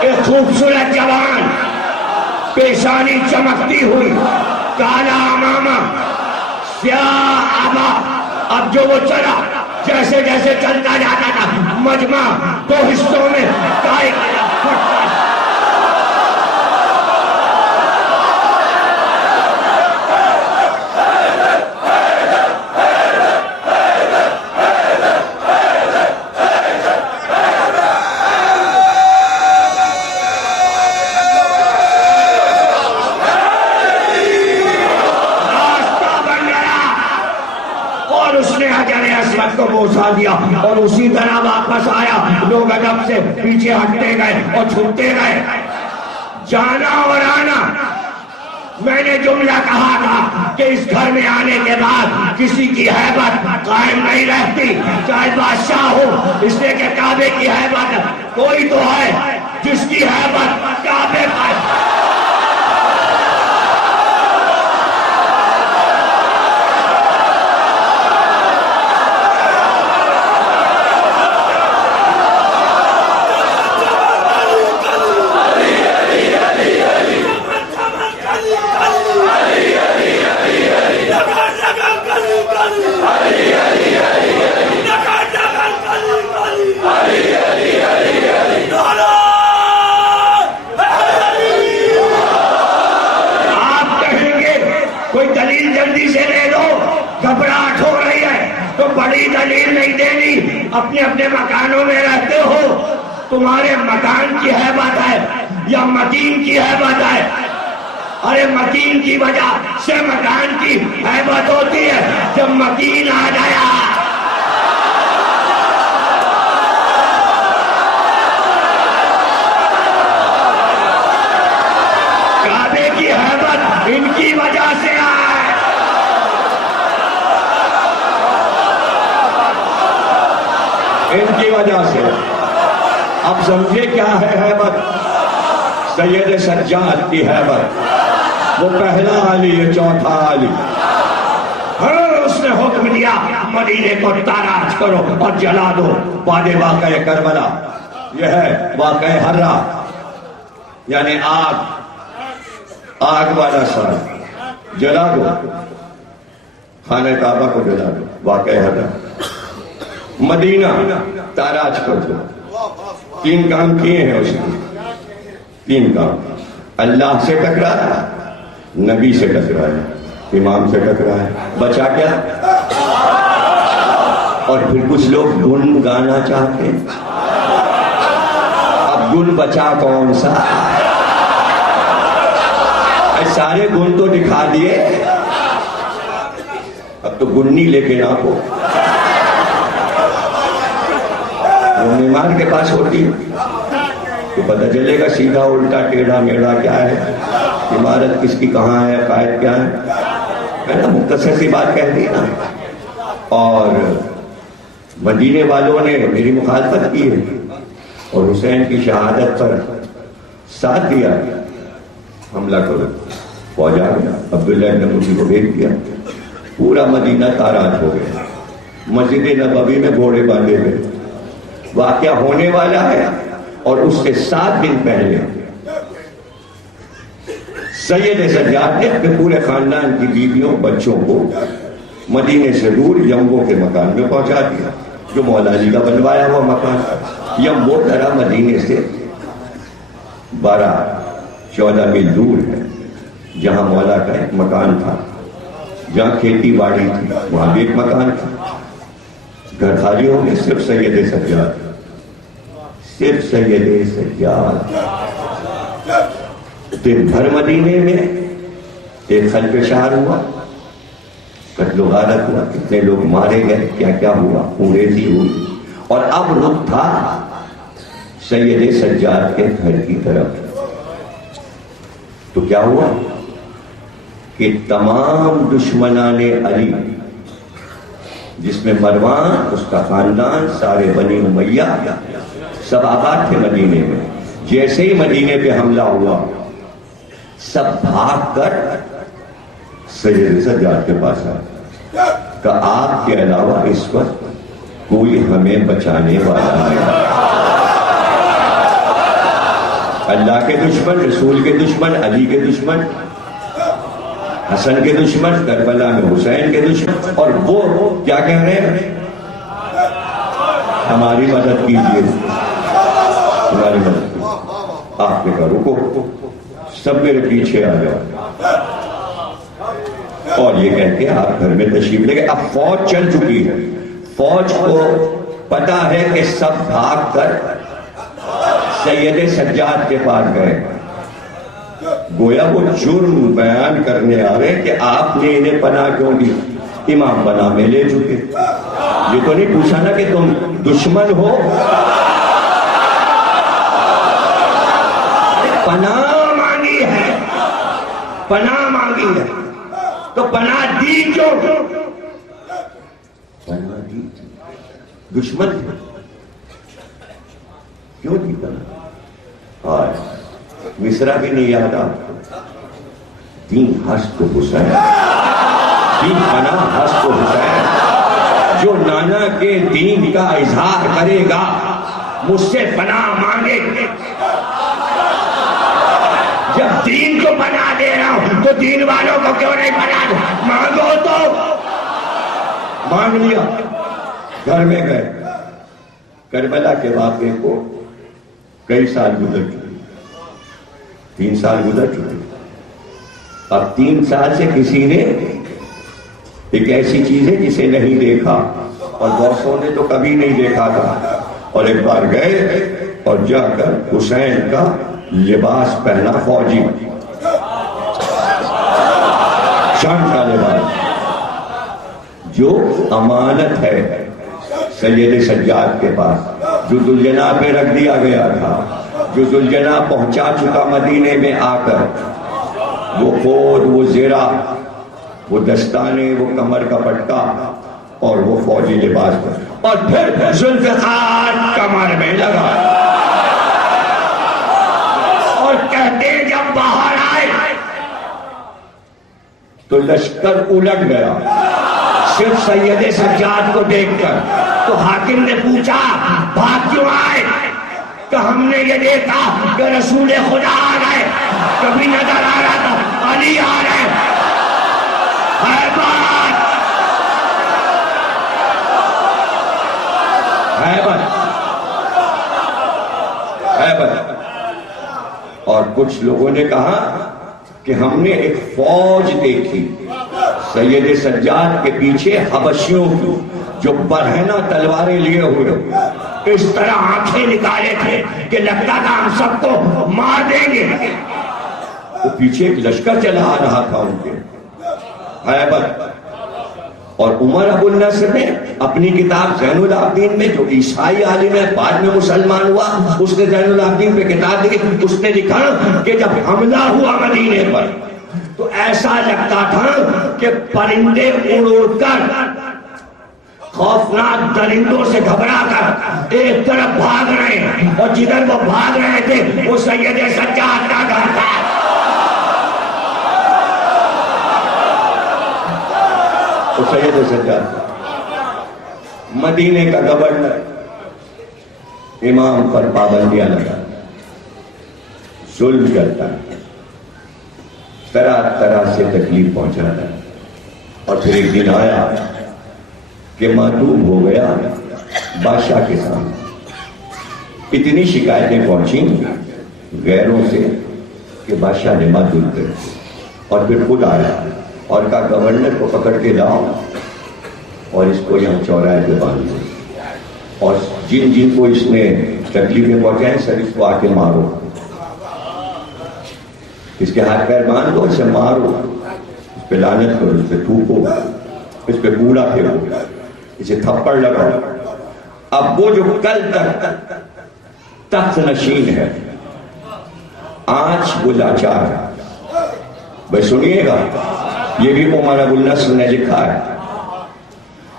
ایک خوبصورت جوان، پیشانی چمکتی ہوئی، کالا امامہ، سیاہ آبا. اب جو وہ چلا جیسے جیسے چلتا جاتا تھا مجمع دو حصوں میں کائے کو بوسا دیا اور اسی طرح واپس آیا. لوگ ادب سے پیچھے ہٹتے گئے اور چھوٹتے گئے. جانا اور آنا. میں نے جملہ کہا تھا کہ اس گھر میں آنے کے بعد کسی کی ہیبت قائم نہیں رہتی، چاہے بادشاہ ہو. اس لیے کہ کعبے کی ہیبت کوئی تو ہے جس کی ہیبت کعبے پر. تمہارے مکان کی ہیبت ہے یا مکین کی ہیبت ہے؟ ارے مکین کی وجہ سے مکان کی ہیبت ہوتی ہے، جب مکین آ گیا کعبے کی ہیبت ان کی وجہ سے آئے۔ ان کی وجہ سے اب سمجھے کیا ہے ہیبت؟ سید سجاد کی ہیبت، وہ پہلا علی ہے، چوتھا علی۔ اس نے حکم دیا مدینے کو تاراج کرو اور جلا دو۔ بعد واقعہ کربلا یہ ہے واقعہ حرہ، یعنی آگ والا سال جلا دو، خانہ کعبہ کو جلا دو، واقعہ حرہ۔ مدینہ تاراج کر دو۔ تین کام کیے ہیں اس نے، تین کام: اللہ سے ٹکرایا، نبی سے ٹکرایا، امام سے ٹکرایا، بچا کیا؟ اور پھر کچھ لوگ گن گانا چاہتے ہیں۔ اب گن بچا کون سا؟ سارے گن تو دکھا دیے، اب تو گنی لے کے نہ ہو۔ وہ معمار کے پاس ہوتی ہے تو پتہ چلے گا سیدھا الٹا ٹیڑھا میڑھا کیا ہے، عمارت کس کی کہاں ہے، قائد کیا ہے نا، مختصر سی بات کہہ دی نا۔ اور مدینے والوں نے میری مخالفت کی ہے اور حسین کی شہادت پر ساتھ دیا، حملہ کرو، فوج آ گیا، عبداللہ ابن ابی کو بھیج دیا، پورا مدینہ تاراج ہو گیا، مسجد نبوی میں گھوڑے باندھے گئے۔ واقعہ ہونے والا ہے اور اس سے 7 دن پہلے سید سجاد نے اپنے پورے خاندان کی بیویوں بچوں کو مدینے سے دور یمبو کے مکان میں پہنچا دیا، جو مولا علی کا بنوایا ہوا مکان۔ یمبو درہ مدینے سے 12-14 میل دور ہے، جہاں مولا کا ایک مکان تھا، جہاں کھیتی باڑی تھی، وہاں بھی ایک مکان تھا۔ گھر خالی ہو گئے، صرف سید سجاد، صرف سید سجاد۔ دن بھر مدینے میں ایک خلف شہر ہوا، قتل و غارت ہوا، کتنے لوگ مارے گئے، کیا کیا ہوا، انگریزی ہوئی۔ اور اب رخ تھا سید سجاد کے گھر کی طرف۔ تو کیا ہوا کہ تمام دشمنان علی، جس میں مروان، اس کا خاندان، سارے بنی امیہ، سب آباد تھے مدینے میں۔ جیسے ہی مدینے پہ حملہ ہوا، سب بھاگ کر سید سجاد کے پاس آئے، کہ آپ کے علاوہ اس وقت کوئی ہمیں بچانے والا نہیں۔ اللہ کے دشمن، رسول کے دشمن، علی کے دشمن، حسن کے دشمن، کربلا میں حسین کے دشمن، اور وہ کیا کہہ رہے ہیں؟ ہماری مدد کیجیے، ہماری مدد کیجیے۔ آپ نے کہا رکو، سب میرے پیچھے آ جاؤ۔ اور یہ کہہ کے آپ گھر میں تشریف لے گئے۔ اب فوج چل چکی ہے، فوج کو پتا ہے کہ سب بھاگ کر سید سجاد کے پاس گئے۔ گویا وہ جرم بیان کرنے آ رہے کہ آپ نے انہیں پناہ کیوں دی، امام پناہ میں لے چکے۔ یہ تو نہیں پوچھا نا کہ تم دشمن ہو، پناہ مانگی ہے، پناہ مانگی ہے، تو پناہ دی کیوں؟ پناہ دی دشمن کیوں دی پناہ؟ آج مصرع بھی نہیں یاد آپ، دین ہست حسین، دین پناہ ہست حسین، جو نانا کے دین کا اظہار کرے گا مجھ سے پناہ مانگے۔ جب دین کو پناہ دے رہا ہوں تو دین والوں کو کیوں نہیں پناہ دوں؟ مانگو تو مانگ لیا، گھر میں گئے۔ کربلا کے واقعے کو کئی سال گزر چکے، 3 سال گزر چکے۔ اب 3 سال سے کسی نے ایک ایسی چیز ہے جسے نہیں دیکھا، اور دوستوں نے تو کبھی نہیں دیکھا تھا۔ اور ایک بار گئے اور جا کر حسین کا لباس پہنا، فوجی شان کا لباس، جو امانت ہے سید سجاد کے پاس، جو ذوالجناح پہ رکھ دیا گیا تھا، جو ذوالجناح پہنچا چکا مدینے میں آ کر، وہ خود، وہ زیرہ، وہ دستانے، وہ کمر کا پٹکا اور وہ فوجی لباس پر، اور پھر ذوالفقار کمر میں لگا اور کہتے جب باہر آئے تو لشکر الٹ گیا صرف سید سجاد کو دیکھ کر۔ تو حاکم نے پوچھا بھاگ کیوں آئے؟ کہ ہم نے یہ دیکھا کہ رسول خدا آ گئے، کبھی نظر آ رہا تھا علی آ رہے، ہے بات، ہے بات، ہے بات۔ اور کچھ لوگوں نے کہا کہ ہم نے ایک فوج دیکھی سید سجاد کے پیچھے حبشیوں کی، جو برہنہ تلواریں لیے ہوئے اس طرح آنکھیں نکالے تھے کہ لگتا تھا ہم سب کو مار دیں گے۔ وہ پیچھے ایک لشکر چلا آ رہا تھا ان کے، حیبت۔ اور عمر ابو النصر نے اپنی کتاب زین العابدین میں، جو عیسائی عالم ہے بعد میں مسلمان ہوا، اس نے زین العابدین پہ کتاب دی، اس نے لکھا کہ جب حملہ ہوا مدینے پر تو ایسا لگتا تھا کہ پرندے اڑ اڑ کر خوفناک درندوں سے گھبرا کر ایک طرف بھاگ رہے ہیں، اور جدھر وہ بھاگ رہے تھے وہ سید سجاد کا گھر تھا۔ وہ سید سجاد مدینے کا گورنر، امام پر پابندیاں لگا، ظلم کرتا، طرح طرح سے تکلیف پہنچاتا، اور پھر ایک دن آیا کہ معدوم ہو گیا بادشاہ کے سامنے۔ اتنی شکایتیں پہنچیں غیروں سے کہ بادشاہ نے معدوم کر دی، اور پھر خود آیا اور کہا گورنر کو پکڑ کے لاؤ اور اس کو یہاں چوراہے پہ باندھ دو، اور جن جن کو اس نے تکلیفیں پہنچائیں سر اس کو آ کے مارو، اس کے ہاتھ پیر باندھ دو، اسے مارو، اس پہ لعنت کرو، اس پہ تھوکو، اس پہ کوڑا پھیرو، اسے تھپڑ لگاؤ۔ اب وہ جو کل تک تخت نشین ہے آج وہ لاچار ہے۔ بھائی سنیے گا، یہ بھی عمر ابو النصر نے لکھا ہے،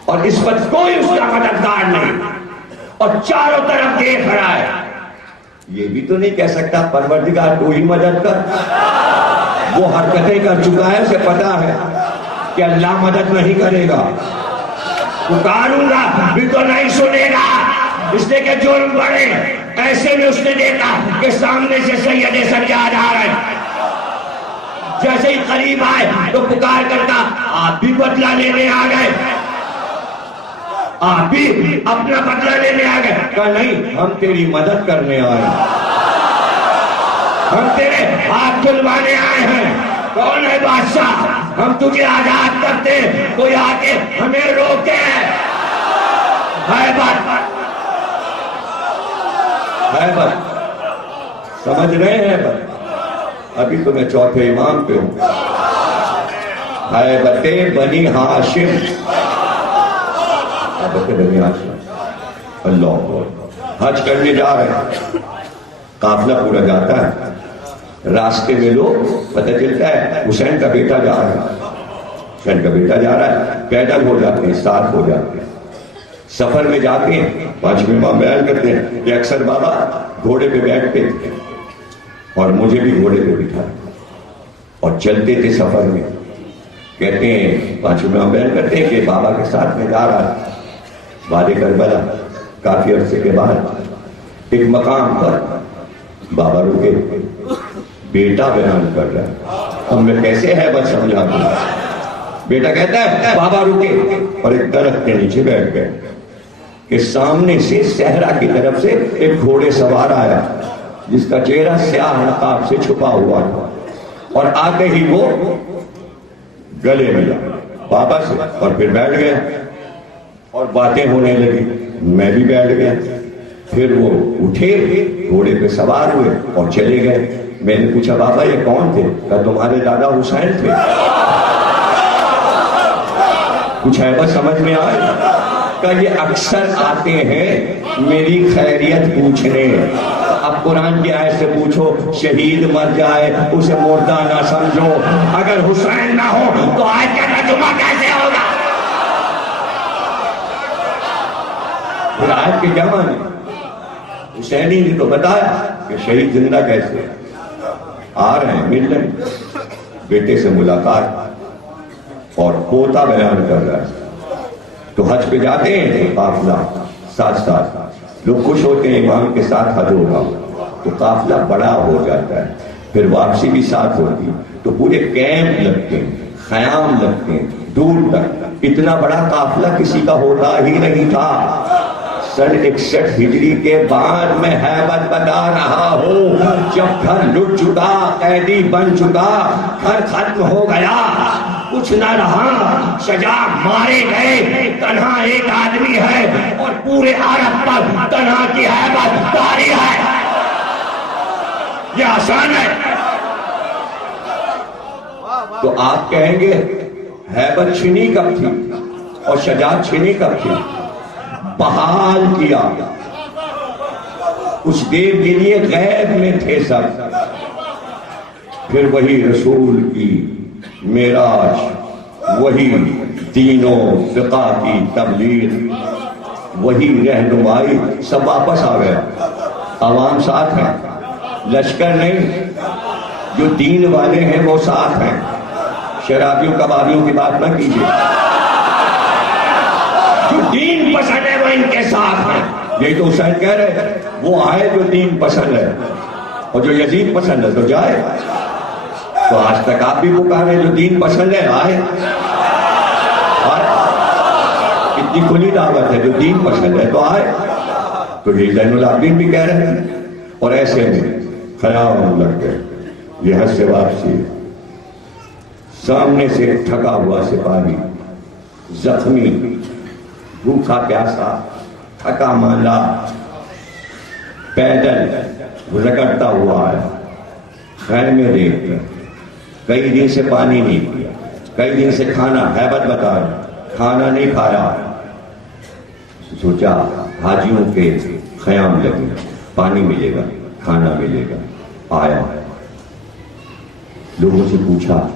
اور اس پر کوئی اس کا مددگار نہیں، اور چاروں طرف دیکھ رہا ہے۔ یہ بھی تو نہیں کہہ سکتا پروردگار تو ہی مدد کر، وہ حرکتیں کر چکا ہے، اسے پتا ہے کہ اللہ مدد نہیں کرے گا، پکاروں گا بھی تو نہیں سنے گا، اس نے کہ جرم بڑھے۔ ایسے میں اس نے دیکھا کہ سامنے سے سید سجاد آ رہے، جیسے ہی قریب آئے تو پکار کرتا آپ بھی بدلہ لینے آ گئے، آپ بھی اپنا بدلہ لینے آ گئے؟ کہا نہیں، ہم تیری مدد کرنے آئے، ہم تیرے ہاتھ دھلوانے آئے ہیں۔ کون ہے بادشاہ؟ ہم تجھے آزاد کرتے، کوئی آ کے ہمیں روکے، ہے بات، ہے بات، سمجھ رہے ہیں بات؟ ابھی تو میں چوتھے امام پہ ہوں، ہے بتے بنی ہاشم، بنی ہاشم، اللہ حج کرنے جا رہے ہیں، قافلہ پورا جاتا ہے، راستے میں لوگ پتہ چلتا ہے حسین کا بیٹا جا رہا ہے، حسین کا بیٹا جا رہا ہے، پیدل ہو جاتے ہیں، ساتھ ہو جاتے ہیں، سفر میں جاتے ہیں۔ واجب امام بیان کرتے ہیں کہ اکثر بابا گھوڑے پہ بیٹھتے تھے اور مجھے بھی گھوڑے پہ بٹھا اور چلتے تھے سفر میں۔ کہتے ہیں واجب امام بیان کرتے ہیں کہ بابا کے ساتھ میں جا رہا وادی کربلا، کافی عرصے کے بعد ایک مقام پر بابا رکے، بیٹا بیان کر رہا ہے، ہم نے کیسے ہے بس سمجھا دوں۔ بیٹا کہتا ہے بابا رکے اور ایک درخت کے نیچے بیٹھ گئے کہ سامنے سے صحرا کی طرف سے ایک گھوڑے سوار آیا جس کا چہرہ سیاہ نقاب سے چھپا ہوا تھا، اور آتے ہی وہ گلے ملا بابا سے اور پھر بیٹھ گئے اور باتیں ہونے لگی، میں بھی بیٹھ گیا۔ پھر وہ اٹھے, گھوڑے پہ سوار ہوئے اور چلے گئے. میں نے پوچھا بابا یہ کون تھے؟ کہا تمہارے دادا حسین تھے. کچھ ہے بس سمجھ میں آئے. کہ یہ اکثر آتے ہیں میری خیریت پوچھنے. اب قرآن کی آیت سے پوچھو, شہید مر جائے اسے مردہ نہ سمجھو, اگر حسین نہ ہو تو آج کا ترجمہ کیسے ہوگا؟ پھر آیت کے کیا معنی؟ حسینی نے تو بتایا کہ شہید زندہ کیسے آ رہے ہیں, مل رہے ہیں, بیٹے سے ملاقات اور پوتا بیان کر رہا ہے. تو حج پہ جاتے ہیں قافلہ ساتھ ساتھ, لوگ خوش ہوتے ہیں امام کے ساتھ حج ہوگا تو قافلہ بڑا ہو جاتا ہے, پھر واپسی بھی ساتھ ہوتی ہے تو پورے کیمپ لگتے ہیں, خیام لگتے ہیں دور تک. اتنا بڑا قافلہ کسی کا ہوتا ہی نہیں تھا. سن 61 ہجری کے بعد میں ہیبت بتا رہا ہوں, جب گھر لٹ چکا, قیدی بن چکا, گھر ختم ہو گیا, کچھ نہ رہا, شجاع مارے گئے, تنہا ایک آدمی ہے اور پورے عرب پر تنہا کی ہیبت طاری ہے. یہ آسان ہے. تو آپ کہیں گے ہیبت چھنی کب تھی اور شجاعت چھنی کب تھی؟ بحال کیا. کچھ دیر کے لیے غیب میں تھے سب, پھر وہی رسول کی معراج, وہی دین و فقہ کی تبلیغ, وہی رہنمائی, سب واپس آ گیا. عوام ساتھ ہیں, لشکر نہیں. جو دین والے ہیں وہ ساتھ ہیں. شرابیوں کبابیوں کی بات نہ کیجیے. جو دین پسند ہے وہ ان کے ساتھ ہے. یہ تو حسین کہہ رہے ہیں وہ آئے جو دین پسند ہے, اور جو یزید پسند ہے تو جائے. تو آج تک آپ بھی پکارے جو دین پسند ہے آئے. اتنی کھلی دعوت ہے, جو دین پسند ہے تو آئے. تو یہ زین العابدین بھی کہہ رہے ہیں. اور ایسے میں خیام لگ گئے. یہ حج سے واپسی, سامنے سے تھکا ہوا سپاہی, زخمی, بھوکا پیاسا, تھکا ماندہ, پیدل رگڑتا ہوا ہے. خیمے دیکھ کر, کئی دن سے پانی نہیں پیا, کئی دن سے کھانا, ہیبت بتا رہا, کھانا نہیں کھایا. سوچا حاجیوں کے خیام لگے, پانی ملے گا, کھانا ملے گا. آیا, لوگوں سے پوچھا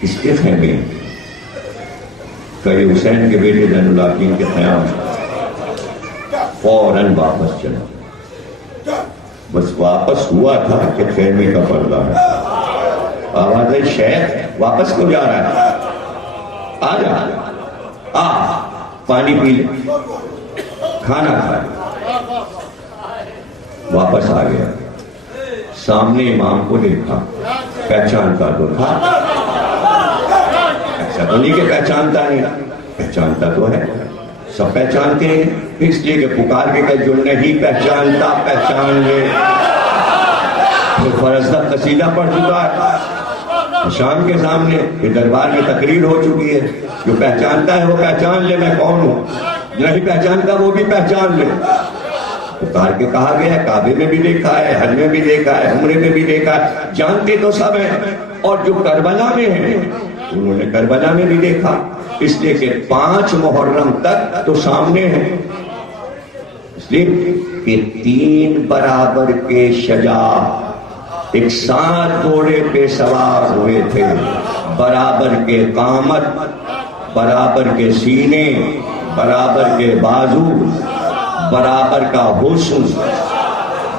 کس کے خیمے ہیں؟ کہ حسین کے بیٹے زین العابدین کے خیام. فوراً واپس چلا. بس واپس ہوا تھا کہ خیمے کا پردہ ہے. آواز ہے شیخ واپس کیوں جا رہا ہے؟ آ جا, آ پانی پی لے, کھانا کھا لے. واپس آ گیا. سامنے امام کو دیکھا, پہچانتا تو تھا, ایسا تو نہیں کہ پہچانتا نہیں, پہچانتا تو ہے, سب پہچانتے ہیں. اس لیے کہ پکار کے کہ جو نہیں پہچانتا پہچان لے. فرزدہ قصیدہ پڑھ چکا ہے شام کے سامنے, یہ دربار میں تقریر ہو چکی ہے. جو پہچانتا ہے وہ پہچان لے میں کون ہوں, نہیں پہچانتا وہ بھی پہچان لے. پکار کے کہا گیا, کعبے میں بھی دیکھا ہے, حج میں بھی دیکھا ہے, عمرے میں بھی دیکھا ہے, جانتے تو سب ہیں. اور جو کربلا میں ہیں انہوں نے کربلا میں بھی دیکھا. اس لیے کہ 5 محرم تک تو سامنے ہیں. اس لیے کہ 3 برابر کے شجاع ایک ساتھ گھوڑے پہ سوار ہوئے تھے. برابر کے قامت, برابر کے سینے, برابر کے بازو, برابر کا حسن,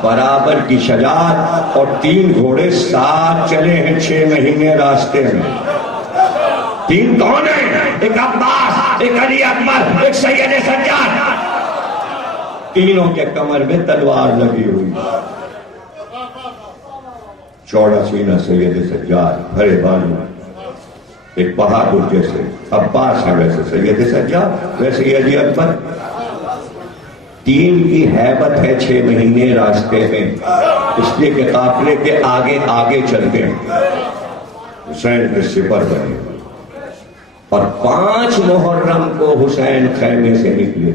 برابر کی شجاعت. اور 3 گھوڑے ساتھ چلے ہیں 6 مہینے راستے میں. 3 کون ہیں؟ ایک عباس, ایک علی اکبر, ایک سید سجاد. تینوں کے کمر میں تلوار لگی ہوئی. چوڑا سینہ سید سجاد, بھرے بالوں, ایک بہادر جیسے عباس ہے ویسے سید سجاد, ویسے ہی علی اکبر. 3 کی ہیبت ہے 6 مہینے راستے میں. اس لیے کہ قافلے کے آگے آگے چلتے ہیں. حسین کے سپر بنے. اور 5 محرم کو حسین خیمے سے نکلے.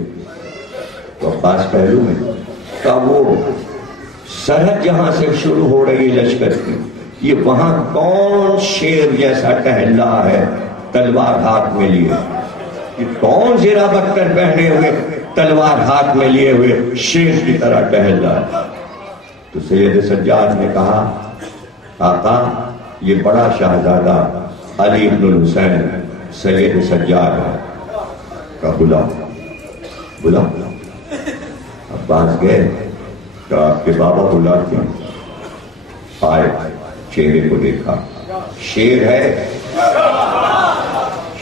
تو عباس پہلو میں کا وہ سرحد جہاں سے شروع ہو رہی ہے لشکر کی، یہ وہاں کون شیر جیسا ٹہلا ہے تلوار ہاتھ میں لیے، یہ کون زیرہ بکر پہنے ہوئے تلوار ہاتھ میں لیے ہوئے شیر کی طرح ٹہلا ہے؟ تو سید سجاد نے کہا آقا یہ بڑا شہزادہ علی بن الحسین سید سجاد ہے، کہا بلا عباس گئے کہ آپ کے بابا بلاتے ہیں، آئے چہرے کو دیکھا، شیر ہے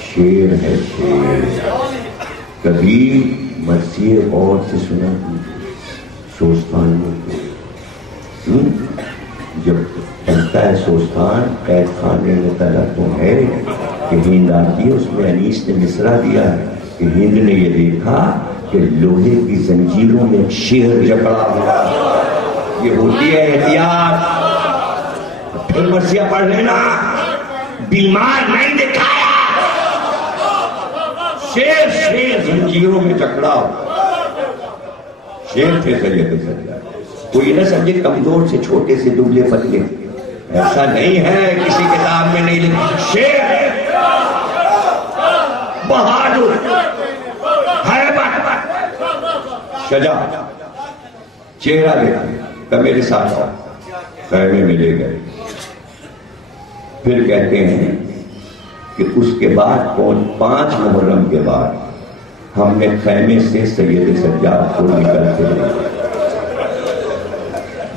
شیر ہے شیر، کبھی مرثیے غور سے سنا سوستان میں جب چلتا ہے سوستان قید خانے میں طلع تو ہے کہ ہند آتی ہے، اس میں انیس نے مصرع دیا ہے کہ ہند نے یہ دیکھا کہ لوہے کی زنجیروں میں ایک شیر جکڑا ہوا، یہ ہوتی ہے احتیاط۔ پھر مرثیہ پڑھ لینا، بیمار نہیں دکھایا، شیر شیر زنجیروں میں جکڑا، شیر تھے سید سجاد۔ کوئی نہ سمجھے کمزور سے چھوٹے سے دبلے پتلے، ایسا نہیں ہے، کسی کتاب میں نہیں لکھا، شیر بہادر شجاع، چہرہ دیکھا کہ میرے ساتھ آؤ، خیمے میں لے گئے۔ پھر کہتے ہیں کہ اس کے بعد 5 محرم کے بعد ہم نے خیمے سے سید سجاد کو نکلتے ہیں،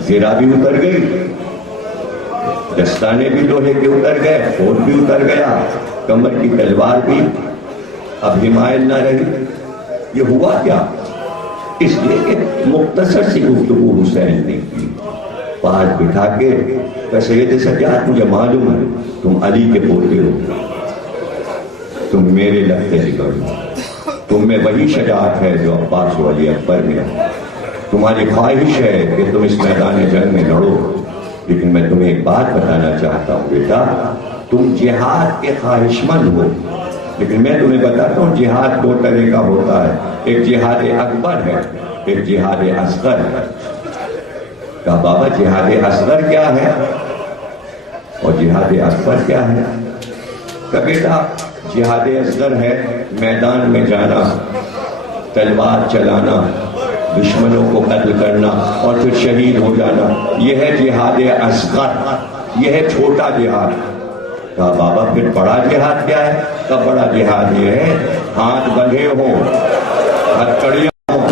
زیرہ بھی اتر گئی، دستانے بھی لوہے کے اتر گئے، فوج بھی اتر گیا، کمر کی تلوار بھی اب حمایل نہ رہی۔ یہ ہوا کیا؟ اس لیے کہ مختصر سی گفتگو حسین نے کی، پاس بٹھا کے کہ سید سجاد مجھے معلوم ہے تم علی کے پوتے ہو، تم میرے لگتے نکلو، تم میں وہی شجاعت ہے جو عباس و علی اکبر میں ہے، تمہاری خواہش ہے کہ تم اس میدان جنگ میں لڑو، لیکن میں تمہیں ایک بات بتانا چاہتا ہوں بیٹا، تم جہاد کے خواہش مند ہو، لیکن میں تمہیں بتاتا ہوں جہاد 2 طرح کا ہوتا ہے، ایک جہاد اکبر ہے، ایک جہاد اصغر ہے۔ کہا بابا جہاد اصغر کیا ہے اور جہاد اکبر کیا ہے؟ کہ بیٹا جہاد اصغر ہے میدان میں جانا، تلوار چلانا، دشمنوں کو قتل کرنا اور پھر شہید ہو جانا، یہ ہے جہاد اصغر، یہ ہے چھوٹا جہاد۔ کہا بابا پھر بڑا جہاد کیا ہے؟ کہ بڑا جہاد یہ ہے ہاتھ بندھے ہوں، ہتھکڑیاں ہوں،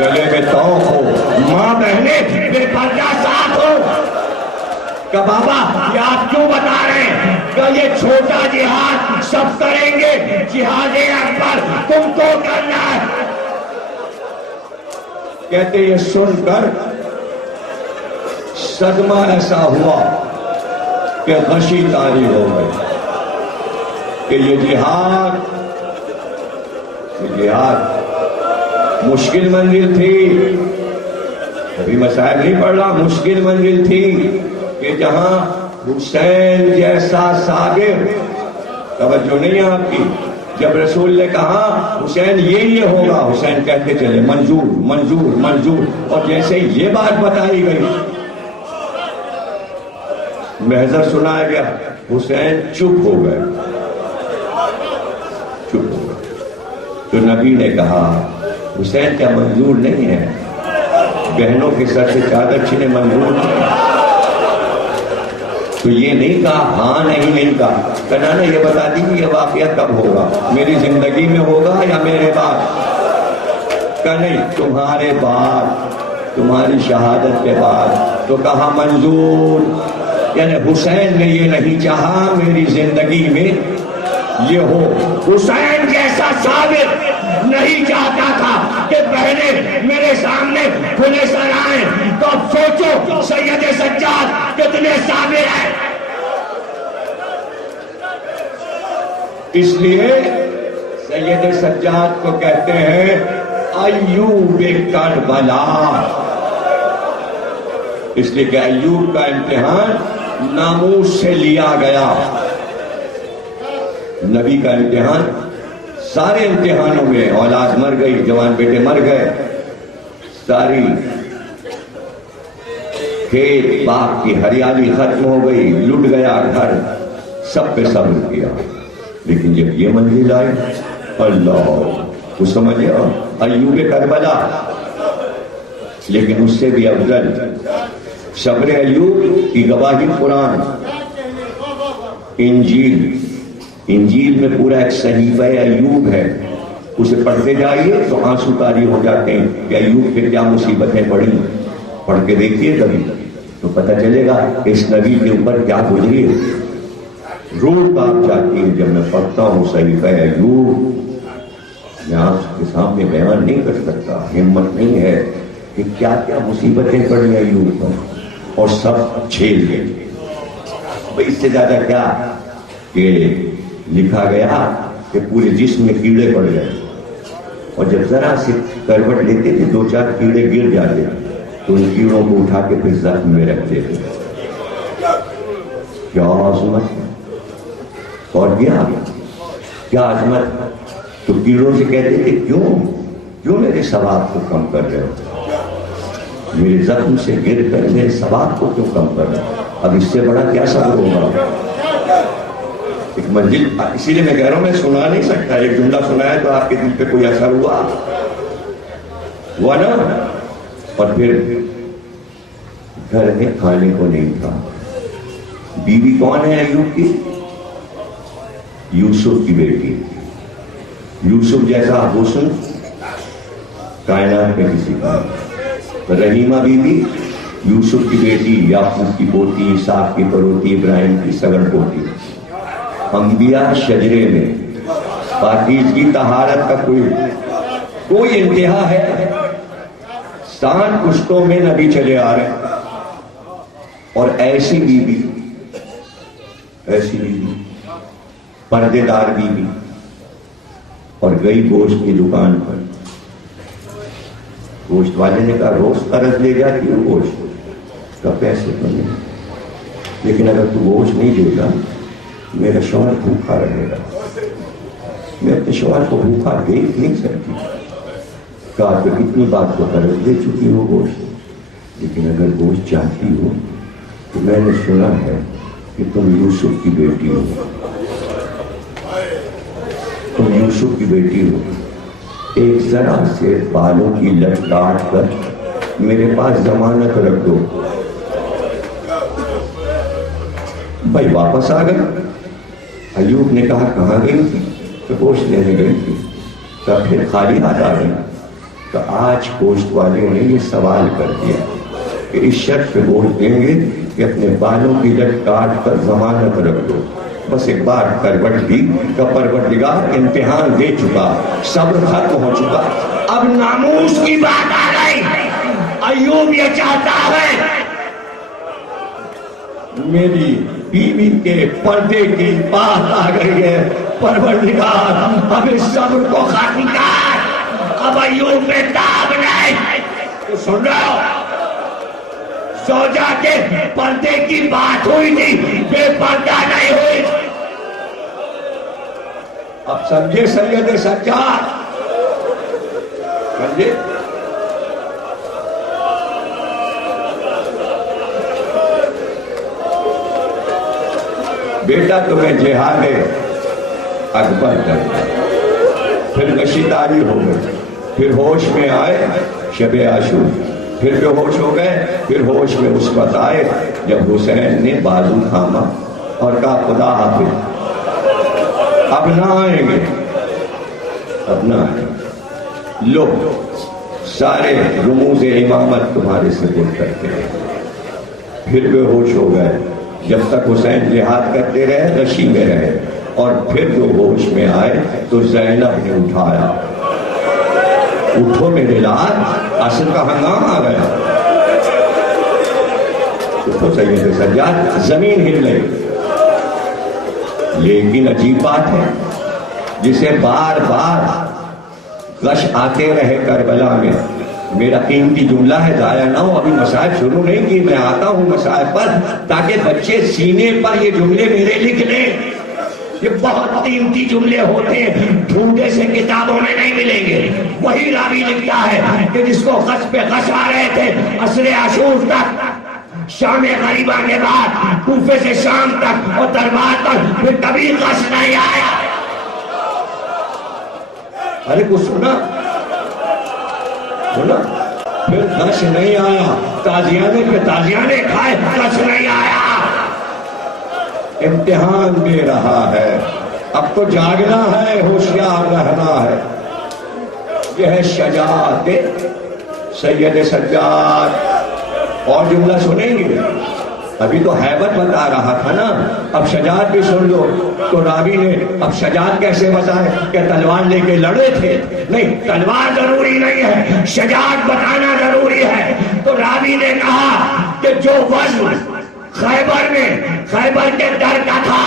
گلے میں توق ہو، ماں بہنیں بے پردہ ساتھ ہو۔ کہ بابا یہ آپ کیوں بتا رہے ہیں کہ یہ چھوٹا جہاد سب کریں گے، جہاد اکبر تم کو کرنا ہے؟ کہتے یہ سن کر صدمہ ایسا ہوا کہ غشی طاری ہو گئی کہ یہ جہاد مشکل منزل تھی، ابھی مسائل نہیں پڑھ رہا، مشکل منزل تھی کہ جہاں حسین جیسا صابر، توجہ نہیں ہے آپ کی، جب رسول نے کہا حسین یہ ہوگا، حسین کہتے چلے منظور منظور منظور، اور جیسے یہ بات بتائی گئی محضر سنایا گیا، حسین چپ ہو گئے، چپ ہو گئے۔ تو نبی نے کہا حسین کیا منظور نہیں ہے؟ بہنوں کے سر سے چادر چھینے منظور نہیں؟ تو یہ نہیں کہا ہاں نہیں کہا، کہنا نے یہ بتا دی کہ یہ واقعہ کب ہوگا، میری زندگی میں ہوگا یا میرے بعد؟ کہ نہیں، تمہارے بعد، تمہاری شہادت کے بعد۔ تو کہا منظور، یعنی حسین نے یہ نہیں چاہا میری زندگی میں یہ ہو، حسین جیسا صابر نہیں چاہتا تھا کہ بہنیں میرے سامنے کھلے سر آئیں۔ تو اب سوچو سید سجاد کتنے صابر ہیں۔ اس لیے سید سجاد کو کہتے ہیں ایوب کربلا، اس لیے کہ ایوب کا امتحان ناموس سے لیا گیا۔ نبی کا امتحان، سارے امتحانوں میں اولاد مر گئی، جوان بیٹے مر گئے، ساری کھیت باغ کی ہریالی ختم ہو گئی، لٹ گیا گھر، سب پہ صبر کیا، لیکن جب یہ منزل آئی، اللہ تو سمجھے ایوب کربلا، لیکن اس سے بھی افضل صبر ایوب کی گواہی قرآن، انجیل میں پورا ایک صحیفہ ایوب ہے، اسے پڑھتے جائیے تو آنسو طاری ہو جاتے ہیں کہ ایوب پہ کیا مصیبتیں پڑی، پڑھ کے دیکھیے کبھی تو پتہ چلے گا اس نبی کے اوپر کیا گزری ہے۔ روح کانپ جاتی ہے جب میں پڑھتا ہوں صحیفہ ایوب، میں آپ کے سامنے بیان نہیں کر سکتا، ہمت نہیں ہے کہ کیا کیا مصیبتیں پڑی ایوب پر، اور سب جھیل گئے۔ اس سے زیادہ کیا کہ لکھا گیا کہ پورے جسم میں کیڑے پڑ گئے، اور جب ذرا سے کروٹ لیتے تھے 2-4 کیڑے گر جاتے تو ان کیڑوں کو اٹھا کے پھر زخم میں رکھتے تھے۔ کیا عظمت ہے، اور کیا عظمت۔ تو کیڑوں سے کہتے تھے کیوں میرے ثواب کو کم کر رہے ہو، میرے زخم سے گر کر میرے ثواب کو کیوں کم کر رہے ہو، اب اس سے بڑا کیا صبر ہوگا۔ ایک منزل، اسی لیے میں کہہ رہا ہوں میں سنا نہیں سکتا، ایک جملہ سنایا تو آپ کے دل پہ کوئی اثر ہوا نا۔ اور پھر گھر میں کھانے کو نہیں تھا۔ بیوی کون ہے ایوب کی؟ یوسف کی بیٹی۔ یوسف جیسا حسن کائنات میں کسی کا۔ رحیمہ بیوی یوسف کی بیٹی، یعقوب کی پوتی، اسحاق کی پروتی، ابراہیم کی سگن پوتی۔ انبیاء شجرے میں پاکیزگی طہارت کا کوئی انتہا ہے؟ سان کشتوں میں نبی چلے آ رہے ہیں، اور ایسی بیوی پردے دار بیوی، اور گئی گوشت کی دکان پر، گوشت والے نے کہا روز قرض لے جاتی ہو گوشت کا، پیسے تو نہیں، لیکن اگر تو گوشت نہیں دے گا میرا شوہر بھوکا رہے گا۔ میں اپنے شوہر کو بھوکا دیکھ نہیں سکتی۔ کہا تو اتنی بات کو قرض دے چکی ہو گوشت، لیکن اگر گوشت چاہتی ہو تو میں نے سنا ہے کہ تم یوسف کی بیٹی ہو، تم یوسف کی بیٹی ہو، ایک ذرا سے بالوں کی لٹ کاٹ کر میرے پاس ضمانت رکھ دو۔ بھائی واپس آ گئے۔ ایوب نے کہا کہاں گئی تھی؟ تو گوشت لینے گئی تھی۔ تو پھر خالی ہاتھ آ گئی۔ تو آج گوشت والوں نے یہ سوال کر دیا کہ اس شرط پہ گوشت دیں گے کہ اپنے بالوں کی لٹ کاٹ کر ضمانت رکھ دو۔ بس ایک بار کروٹ لی کا پروردگار امتحان دے چکا، صبر ختم ہو چکا، اب ناموس کی بات آ گئی۔ ایوب یہ چاہتا ہے میری بیوی کے پردے کی بات آ گئی ہے، پروردگار اب اس صبر کو ختم کر، اب ایوب میں تاب نہیں۔ تو سن رہا ہو، زوجہ کے پردے کی بات ہوئی نہیں، بے پردہ نہیں ہوئی۔ اب سمجھے سید سجاد، سمجھے؟ بیٹا تمہیں جہاد اکبر کرتا، پھر نشیداری ہو گئی، پھر ہوش میں آئے شب عاشور، پھر بے ہوش ہو گئے، پھر ہوش میں اس وقت آئے جب حسین نے بازو تھاما اور کہا خدا حافظ، اب نہ آئیں گے، اب نہ آئیں گے۔ لو سارے رموز امامت تمہارے سپرد کرتے ہیں۔ پھر بے ہوش ہو گئے، جب تک حسین جہاد کرتے رہے رشی میں رہے، اور پھر جو ہوش میں آئے تو زینب نے اٹھایا، اٹھو میرے لال، عصر کا ہنگامہ آ گیا۔ اٹھو سید سجاد، زمین ہل گئی۔ لیکن عجیب بات ہے، جسے بار بار غش آتے رہے کربلا میں، میرا قیمتی جملہ ہے ضائع نہ ہو، ابھی مسائل شروع نہیں کی، میں آتا ہوں مسائل پر تاکہ بچے سینے پر یہ جملے میرے لکھ لیں۔ یہ بہت قیمتی جملے ہوتے ہیں، ڈھونڈے سے کتابوں میں نہیں ملیں گے. وہی راوی لکھتا ہے کہ جس کو غش پہ غش آ رہے تھے عصر عاشور تک، شام غریبہ کے بعد کوفے سے شام تک اور دربار تک پھر کبھی غش نہیں آیا. ارے کچھ سنا پھر غش نہیں آیا. تازیانے پہ تازیانے کھائے، غش نہیں آیا. امتحان دے رہا ہے، اب تو جاگنا ہے، ہوشیار رہنا ہے. یہ ہے شجاعت سید سجاد. اور جملہ سنیں گے؟ ابھی تو ہیبت بتا رہا تھا نا، اب شجاعت بھی سن لو. تو راوی نے اب شجاعت کیسے بتائے کہ تلوار لے کے لڑے تھے؟ نہیں، تلوار ضروری نہیں ہے، شجاعت بتانا ضروری ہے. تو راوی نے کہا کہ جو وزن خیبر میں خیبر کے در کا تھا،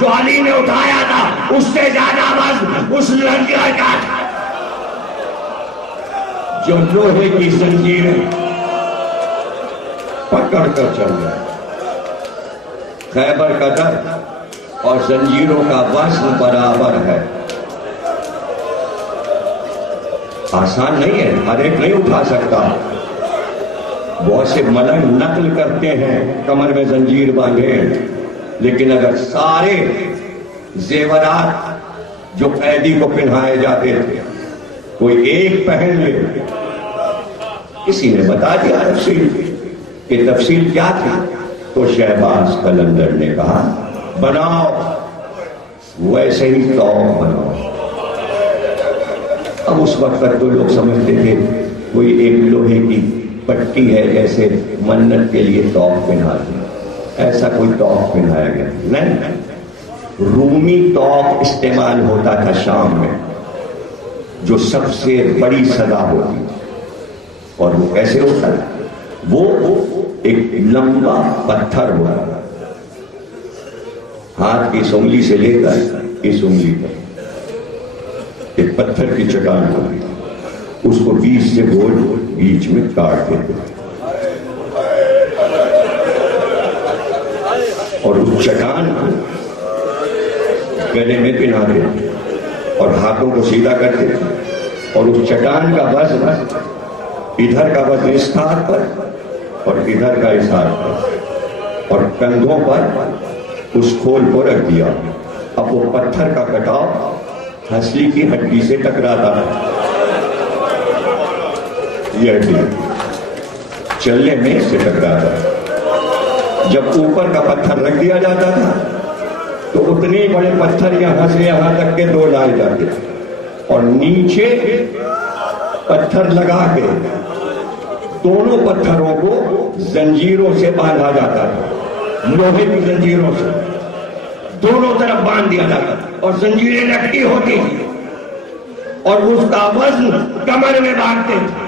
جو علی نے اٹھایا تھا، اس سے زیادہ وزن اس لنگر کا تھا. جو لوہے کی زنجیریں پکڑ کر چل گئے، خیبر کا در اور زنجیروں کا وزن برابر ہے. آسان نہیں ہے، ہر ایک نہیں اٹھا سکتا. بہت سے ملنگ نقل کرتے ہیں کمر میں زنجیر باندھے، لیکن اگر سارے زیورات جو قیدی کو پہنائے جاتے تھے کوئی ایک پہن لے. کسی نے بتا دیا تفصیل کہ تفصیل کیا تھی، تو شہباز قلندر نے کہا بناؤ ویسے ہی توق بناؤ. اب اس وقت تک تو لوگ سمجھتے تھے کوئی ایک لوہے کی پٹی ہے جیسے منت کے لیے توق پہنا دی. ایسا کوئی توق پہنایا گیا نہیں. رومی توق استعمال ہوتا تھا شام میں، جو سب سے بڑی سزا ہوتی. اور وہ کیسے ہوتا ہے؟ وہ ایک لمبا پتھر ہوتا، ہاتھ کی اس انگلی سے لے کر اس انگلی تک ایک پتھر کی چٹان ہوتی، اس کو بیچ سے گول بیچ میں کاٹ دیتے اور اس چٹان کو گلے میں پہنا دیتے اور ہاتھوں کو سیدھا کرتے. اور اس چٹان کا وزن ادھر کا وزن اس ہاتھ پر اور ادھر کا اس ہاتھ پر، اور کندھوں پر اس کھول کو رکھ دیا. اب وہ پتھر کا کٹاؤ ہنسلی کی ہڈی سے ٹکراتا ہے. یہ ہڈی چلنے میں سے ٹکراتا ہے. جب اوپر کا پتھر رکھ دیا جاتا تھا تو اتنے بڑے پتھر یہاں سے یہاں تک کے دو لائے جاتے تھے، اور نیچے پتھر لگا کے دونوں پتھروں کو زنجیروں سے باندھا جاتا تھا. لوہے کی زنجیروں سے دونوں طرف باندھ دیا جاتا تھا اور زنجیریں لٹکی ہوتی تھی اور اس کا وزن کمر میں باندھتے تھے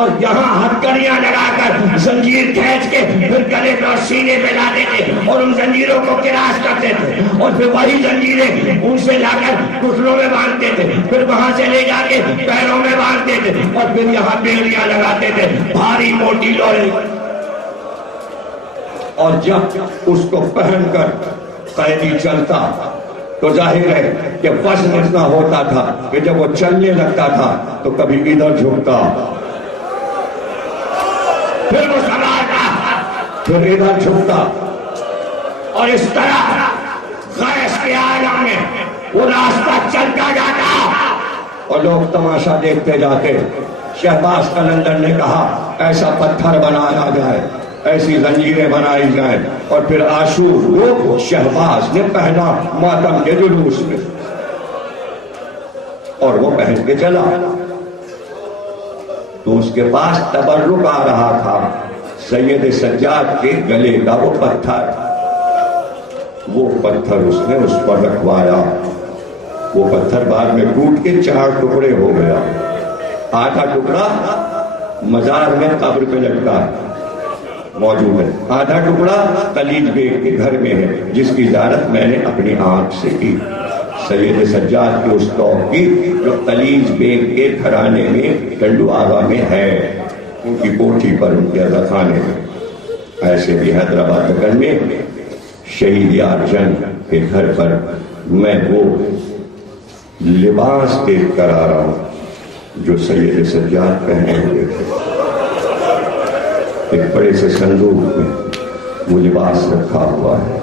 اور یہاں ہتھکڑیاں لگا کر زنجیر کھینچ کے پھر گلے پہ اور سینے پہ لاتے تھے اور ان زنجیروں کو کراس کرتے تھے اور پھر وہی زنجیریں ان سے لا کر گھٹنوں میں باندھتے تھے، پھر وہاں سے لے جا کے پیروں میں باندھتے تھے اور پھر یہاں بیڑیاں لگاتے تھے بھاری موٹی لوہے. اور جب اس کو پہن کر قیدی چلتا تو ظاہر ہے کہ وزن اتنا ہوتا تھا کہ جب وہ چلنے لگتا تھا تو کبھی ادھر جھکتا، پھر وہ سنبھالتا، پھر ادھر جھکتا، اور اس طرح غیث کے عالم میں وہ راستہ چلتا جاتا اور لوگ تماشا دیکھتے جاتے. شہباز قلندر نے کہا ایسا پتھر بنایا جائے، ایسی زنجیریں بنائی جائیں، اور پھر عاشور وہ شہباز نے پہنا ماتم کے جلوس میں، اور وہ پہن کے چلا. تو اس کے پاس تبرک آ رہا تھا سید سجاد کے گلے کا وہ پتھر اس نے اس پر رکھوایا. وہ پتھر بعد میں ٹوٹ کے 4 ٹکڑے ہو گیا. آدھا ٹکڑا مزار میں قبر پہ لٹکا موجود ہے، آدھا ٹکڑا تلیج بیگ کے گھر میں ہے جس کی زیارت میں نے اپنی آنکھ سے کی. سید سجاد کی اس توق کی جو تلیج بیگ کے گھرانے میں ٹنڈو آغا میں ہے، ان کی کوٹھی پر ان کے عزا خانے میں. ایسے بھی حیدرآباد میں شہید یار جنگ کے گھر پر میں وہ لباس دیکھ کر آ رہا ہوں جو سید سجاد پہنے ہوئے تھے. ایک بڑے سے صندوق میں وہ لباس رکھا ہوا ہے,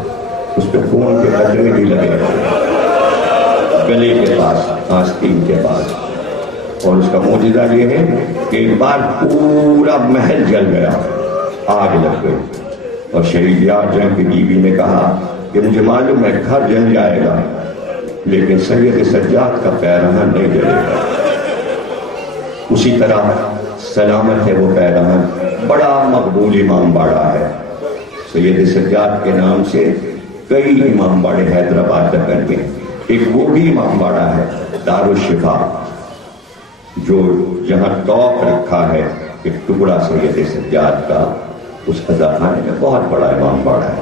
اس پہ خون کے قطرے بھی لگے ہیں گلے کے پاس, آستین کے پاس. اور اس کا معجزہ یہ ہے کہ ایک بار پورا محل جل گیا, آگ لگ گئی, اور شہید یار جنگ کی بیوی نے کہا کہ مجھے معلوم ہے گھر جل جائے گا لیکن سید سجاد کا پیرہن نہیں جلے گا. اسی طرح سلامت ہے وہ پیرہن, بڑا مقبول امام باڑہ ہے. سید سجاد کے نام سے کئی امام باڑے حیدرآباد تک کر کے. ایک وہ بھی امام باڑہ ہے دارالشفا, جو جہاں توق رکھا ہے ایک ٹکڑا سید سجاد کا, اس خزانہ میں بہت بڑا امام باڑہ ہے.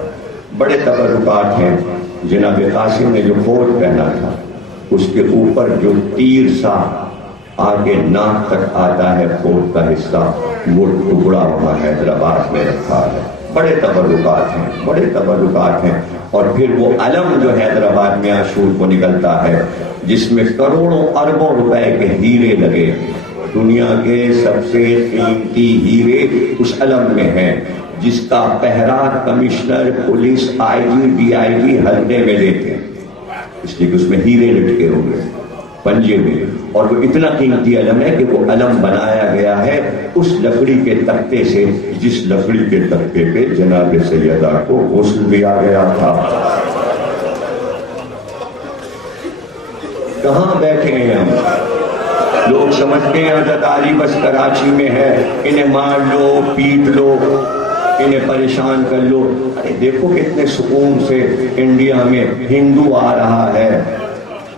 بڑے تبرکات ہیں. جناب قاسم نے جو کوٹ پہنا تھا اس کے اوپر جو تیر سا آگے ناک تک آتا ہے کوٹ کا حصہ, وہ ٹکڑا وہاں حیدرآباد میں رکھا ہے. بڑے تبرکات ہیں, بڑے تبرکات ہیں. اور پھر وہ علم جو حیدرآباد میں عاشور کو نکلتا ہے جس میں کروڑوں اربوں روپے کے ہیرے لگے. دنیا کے سب سے قیمتی ہیرے اس علم میں ہیں, جس کا پہرا commissioner police I G D I G حلقے میں دیتے ہیں, اس لیے کہ اس میں ہیرے لٹکے ہوئے پنجے میں. اور وہ اتنا قیمتی علم ہے کہ وہ علم بنایا گیا ہے اس لکڑی کے تختے سے جس لکڑی کے تختے پہ جناب سیدہ کو غسل دیا گیا تھا. کہاں بیٹھے ہیں ہم؟ لوگ سمجھتے ہیں عزاداری بس کراچی میں ہے, انہیں مار لو, پیٹ لو, انہیں پریشان کر لو. ارے دیکھو کتنے سکون سے انڈیا میں ہندو آ رہا ہے.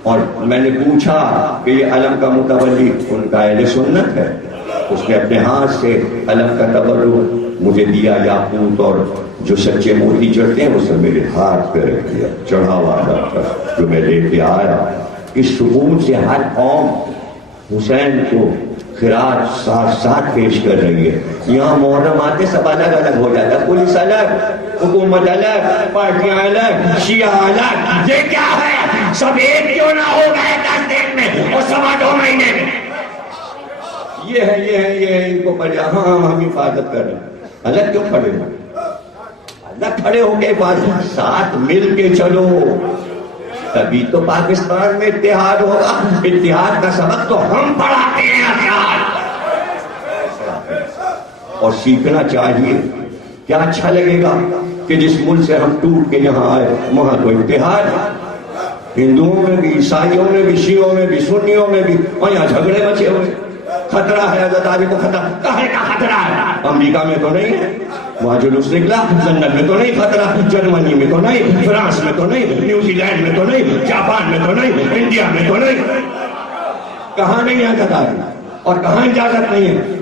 اور میں نے پوچھا کہ یہ علم کا متولی ان کا اہل سنت ہے, اس نے اپنے ہاتھ سے علم کا تبرک مجھے دیا, یاقوت اور جو سچے موتی چڑھتے ہیں وہ سب میرے ہاتھ پہ رکھ دیا, چڑھا ہوا جو میں لے کے آیا. اس سکون سے ہر قوم حسین کو خراج ساتھ ساتھ پیش کر رہی ہے. یہاں محرم آتے سب الگ الگ ہو جاتا ہے, پولیس الگ, حکومت الگ, پارٹیاں الگ, شیعہ الگ. یہ کیا ہے؟ سب ایک کیوں نہ ہو گئے 10 دن میں اور 2.25 مہینے میں. یہ ہے ان کو پڑھا. ہاں ہم حفاظت کر رہے ہیں. الگ کیوں کھڑے ہو؟ الگ کھڑے ہو کے بعد ساتھ مل کے چلو, تبھی تو پاکستان میں اتحاد ہوگا. اتحاد کا سبق تو ہم پڑھاتے ہیں اتحاد, اور سیکھنا چاہیے. کیا اچھا لگے گا کہ جس ملک سے ہم ٹوٹ کے یہاں آئے وہاں تو اتحاد, ہندوؤں میں بھی, عیسائیوں میں بھی, شیعوں میں بھی, سنیوں میں بھی, اور یہاں جھگڑے بچے ہوئے. خطرہ ہے عزاداری کو, خطرہ کہے کا خطرہ ہے؟ امریکہ میں تو نہیں ہے, وہاں جلوس نکلا. لندن میں تو نہیں خطرہ, جرمنی میں تو نہیں, فرانس میں تو نہیں, نیوزی لینڈ میں تو نہیں, جاپان میں تو نہیں, انڈیا میں تو نہیں. کہاں نہیں ہے عزاداری اور کہاں اجازت نہیں ہے؟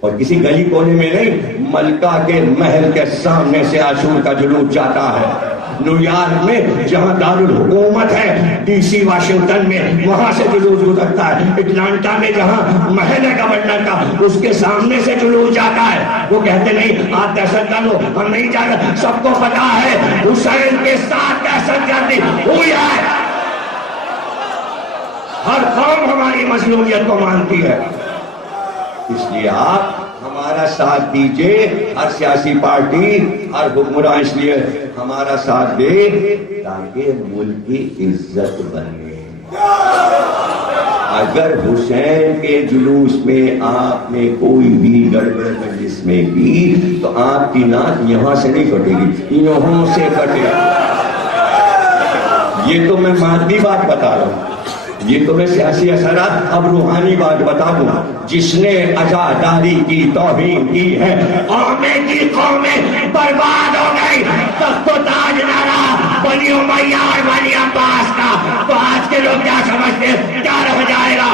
اور کسی گلی کونے میں نہیں, ملکہ کے محل کے سامنے سے عاشور کا جلوس جاتا ہے. نیو یارک میں جہاں دارالحکومت ہے, ڈی سی واشنگٹن میں, وہاں سے جلوس گزرتا ہے. اٹلانٹا میں جہاں محل ہے گورنر کا, اس کے سامنے سے جلوس جاتا ہے. وہ کہتے نہیں آپ دہشت گرد ہو, ہم نہیں جا رہے. سب کو پتا ہے حسین کے ساتھ دہشت گردی ہوئی ہے. ہر قوم ہماری مظلومیت کو مانتی ہے. اس لیے آپ ہمارا ساتھ دیجئے. ہر سیاسی پارٹی, ہر حکمراں اس لیے ہمارا ساتھ دے تاکہ ملک کی عزت بنے. اگر حسین کے جلوس میں آپ نے کوئی بھی گڑبڑ مجلس میں کی تو آپ کی ناک یہاں سے نہیں کٹے گی, یہاں سے کٹے. یہ تو میں مادی بات بتا رہا ہوں, یہ تو میں سیاسی اثرات. اب روحانی بات بتا دوں. جس نے عزاداری کی توہین کی ہے, قومیں کی قومیں برباد ہو گئی. تخت و تاج نہ رہا بنی امیہ اور بنی عباس کا. تو آج کے لوگ کیا سمجھتے ہیں کیا رہ جائے گا؟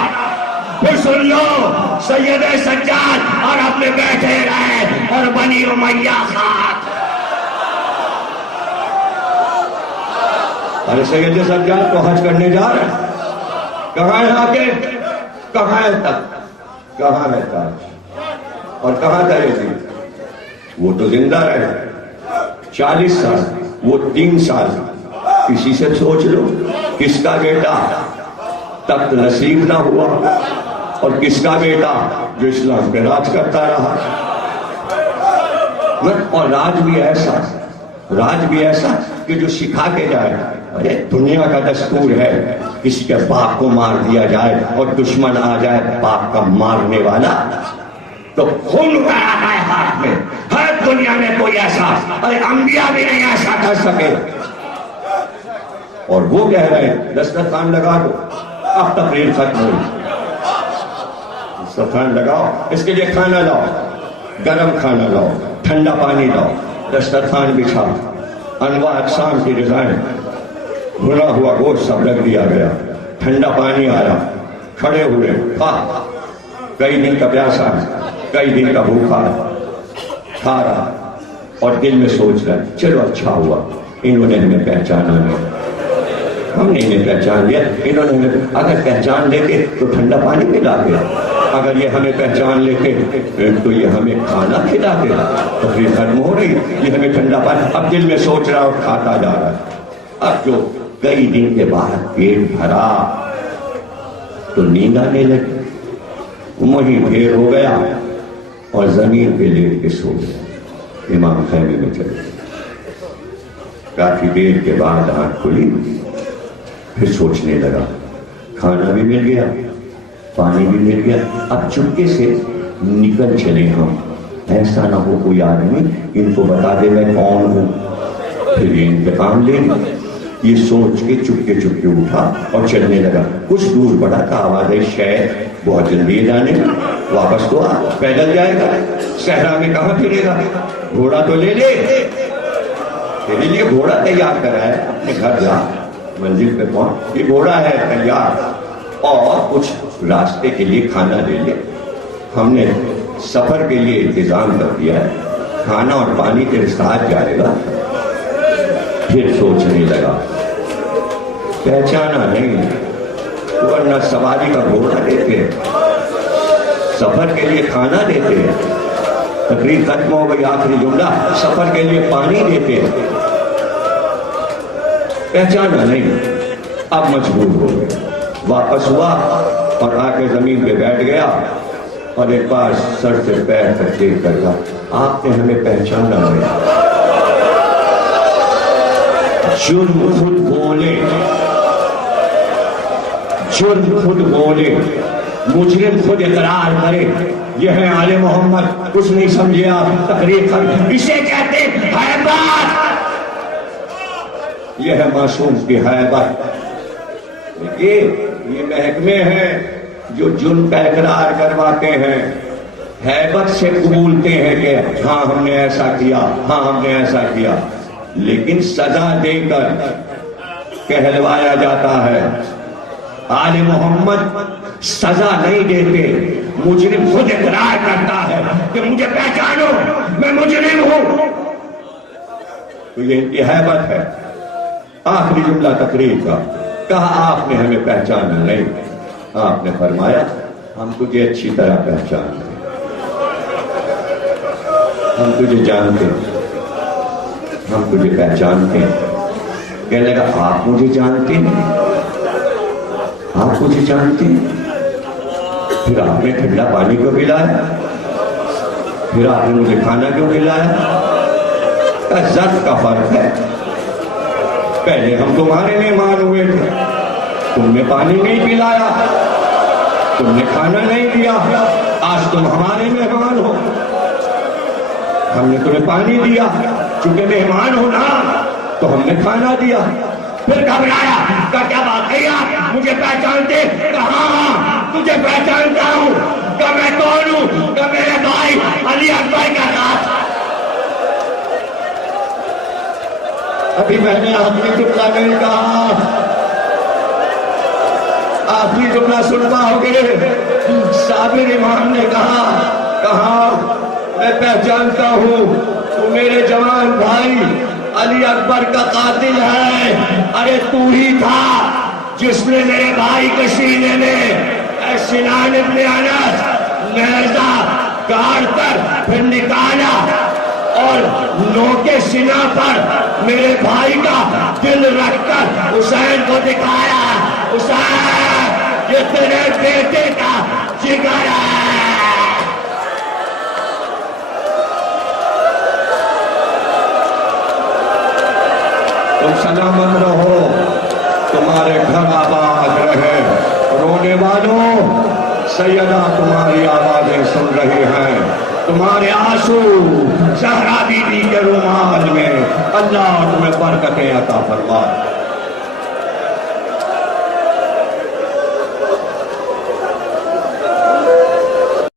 پھر سن لو, سید سجاد اور اپنے بیٹھے رہے اور بنی امیہ خاک. ارے سید سجاد کو حج کرنے جا رہے ہیں, کہاں ہے آگے, کہاں ہے تک, کہاں ہے تاج, اور کہاں تھا یہ؟ وہ تو زندہ رہے 40 سال. وہ 3 سال کسی سے سوچ لو کس کا بیٹا تخت نصیب نہ ہوا اور کس کا بیٹا جو اسلام پہ راج کرتا رہا. اور راج بھی ایسا کہ جو سکھا کے جائے. ارے دنیا کا دستور ہے کسی کے باپ کو مار دیا جائے اور دشمن آ جائے باپ کا مارنے والا تو خون اتارا ہے ہاتھ میں. ہر دنیا میں کوئی ایسا ارے انبیاء بھی نہیں ایسا کر سکے. اور وہ کہہ رہے ہیں دسترخوان لگا دو. اب تقریر ختم ہوئی. دسترخوان لگاؤ اس کے لیے کھانا لاؤ گرم کھانا لاؤ ٹھنڈا پانی لاؤ دسترخوان بچھاؤ انواع اقسام کی غذائیں بھنا ہوا گوشت سب رکھ دیا گیا ٹھنڈا پانی آیا کھڑے ہوئے کئی دن کا پیاسا کئی دن کا بھوکا کھا رہا اور دل میں سوچ رہا چلو اچھا ہوا انہوں نے ہمیں پہچانا نہیں ہم نے انہیں پہچان لیا انہوں نے اگر پہچان لیتے تو ٹھنڈا پانی پلا دیا اگر یہ ہمیں پہچان لیتے تو یہ ہمیں کھانا کھلا دے تو پھر ختم ہو رہی یہ ہمیں ٹھنڈا پانی. اب دل میں سوچ رہا اور کھاتا جا رہا. اب جو کئی دن کے بعد پیٹ بھرا تو نیند آنے لگی. وہیں ڈھیر ہو گیا اور زمین پہ لیٹ کے سو گیا. امام خیمے میں چلے کافی دیر کے بعد آنکھ کھلی پھر سوچنے لگا کھانا بھی مل گیا پانی بھی مل گیا. اب چپکے سے نکل چلے ہم ایسا نہ ہو کوئی آدمی ان کو بتا دے میں کون ہوں پھر یہ انتقام لے لیں. یہ سوچ کے چپکے چپکے اٹھا اور چلنے لگا. کچھ دور بڑھا تھا آواز ہے شہر بہت جلدی ہے جانے واپس تو پیدل جائے گا صحرا میں کہاں پھرے گا گھوڑا تو لے لے. تیرے لیے گھوڑا تیار کرا ہے اپنے گھر جا منزل پہ پہنچ یہ گھوڑا ہے تیار اور کچھ راستے کے لیے کھانا لے لے. ہم نے سفر کے لیے انتظام کر دیا ہے کھانا اور پانی تیرے ساتھ جائے گا. پھر سوچنے لگا پہچانا نہیں ورنہ سواری کا گھوڑا دیتے سفر کے لیے کھانا دیتے تقریر ختم ہو گئی آخری جملہ سفر کے لیے پانی دیتے پہچانا نہیں. اب مجبور ہو گئے واپس ہوا اور آ کے زمین پہ بیٹھ گیا اور ایک بار سر سے پیر تک دیکھ کر کہا آپ نے ہمیں پہچانا نہیں. جرم خود بولے جرم خود بولے مجرم خود اقرار کرے یہ ہے آل محمد. کچھ نہیں سمجھے آپ تقریر کر اسے کہتے حیبت. یہ ہے معصوم کی حیبت. یہ محکمے ہیں جو جرم کا اقرار کرواتے ہیں حیبت سے قبولتے ہیں کہ ہاں ہم نے ایسا کیا ہاں ہم نے ایسا کیا لیکن سزا دے کر کہلوایا جاتا ہے. آل محمد سزا نہیں دیتے مجرم خود اقرار کرتا ہے کہ مجھے پہچانو میں مجرم ہوں. تو یہ ان کی حیبت ہے. آخری جملہ تقریر کا کہا آپ نے ہمیں پہچانا نہیں. آپ نے فرمایا ہم تجھے اچھی طرح پہچانتے ہم تجھے جانتے ہم تجھے پہچانتے ہیں. کہنے لگا آپ مجھے جانتے ہیں آپ مجھے جانتے ہیں. پھر آپ نے ٹھنڈا پانی کیوں پلایا پھر آپ نے مجھے کھانا کیوں کھلایا. ذات کا فرق ہے. پہلے ہم تمہارے مہمان ہوئے تھے تم نے پانی نہیں پلایا تم نے کھانا نہیں دیا. آج تم ہمارے مہمان ہو ہم نے تمہیں پانی دیا چونکہ مہمان ہو نا تو ہم نے کھانا دیا. پھر گھبرایا کہ کیا بات ہے آپ مجھے پہچانتے کہاں تجھے پہچانتا ہوں کہ میں کون ہوں کہ میرے بھائی علی اکبر کا نام. ابھی میں نے آخری جملہ نہیں کہا آخری جملہ سن پاؤ گے. صابر امام نے کہا میں پہچانتا ہوں تو میرے جوان بھائی علی اکبر کا قاتل ہے. ارے تو ہی تھا جس نے میرے بھائی کے سینے میں سنان ابن انس نیزہ گاڑ کر پھر نکالا اور نوکے سینہ پر میرے بھائی کا دل رکھ کر حسین کو دکھایا، حسین یہ تیرے بیٹے کا جگر ہے۔ تم سلامت رہو، تمہارے گھر آباد رہے۔ رونے والوں، سیدہ تمہاری آوازیں سن رہی ہیں، تمہارے آنسو زہرا بی بی کے رومال میں، اللہ تمہیں برکتیں عطا فرمائے۔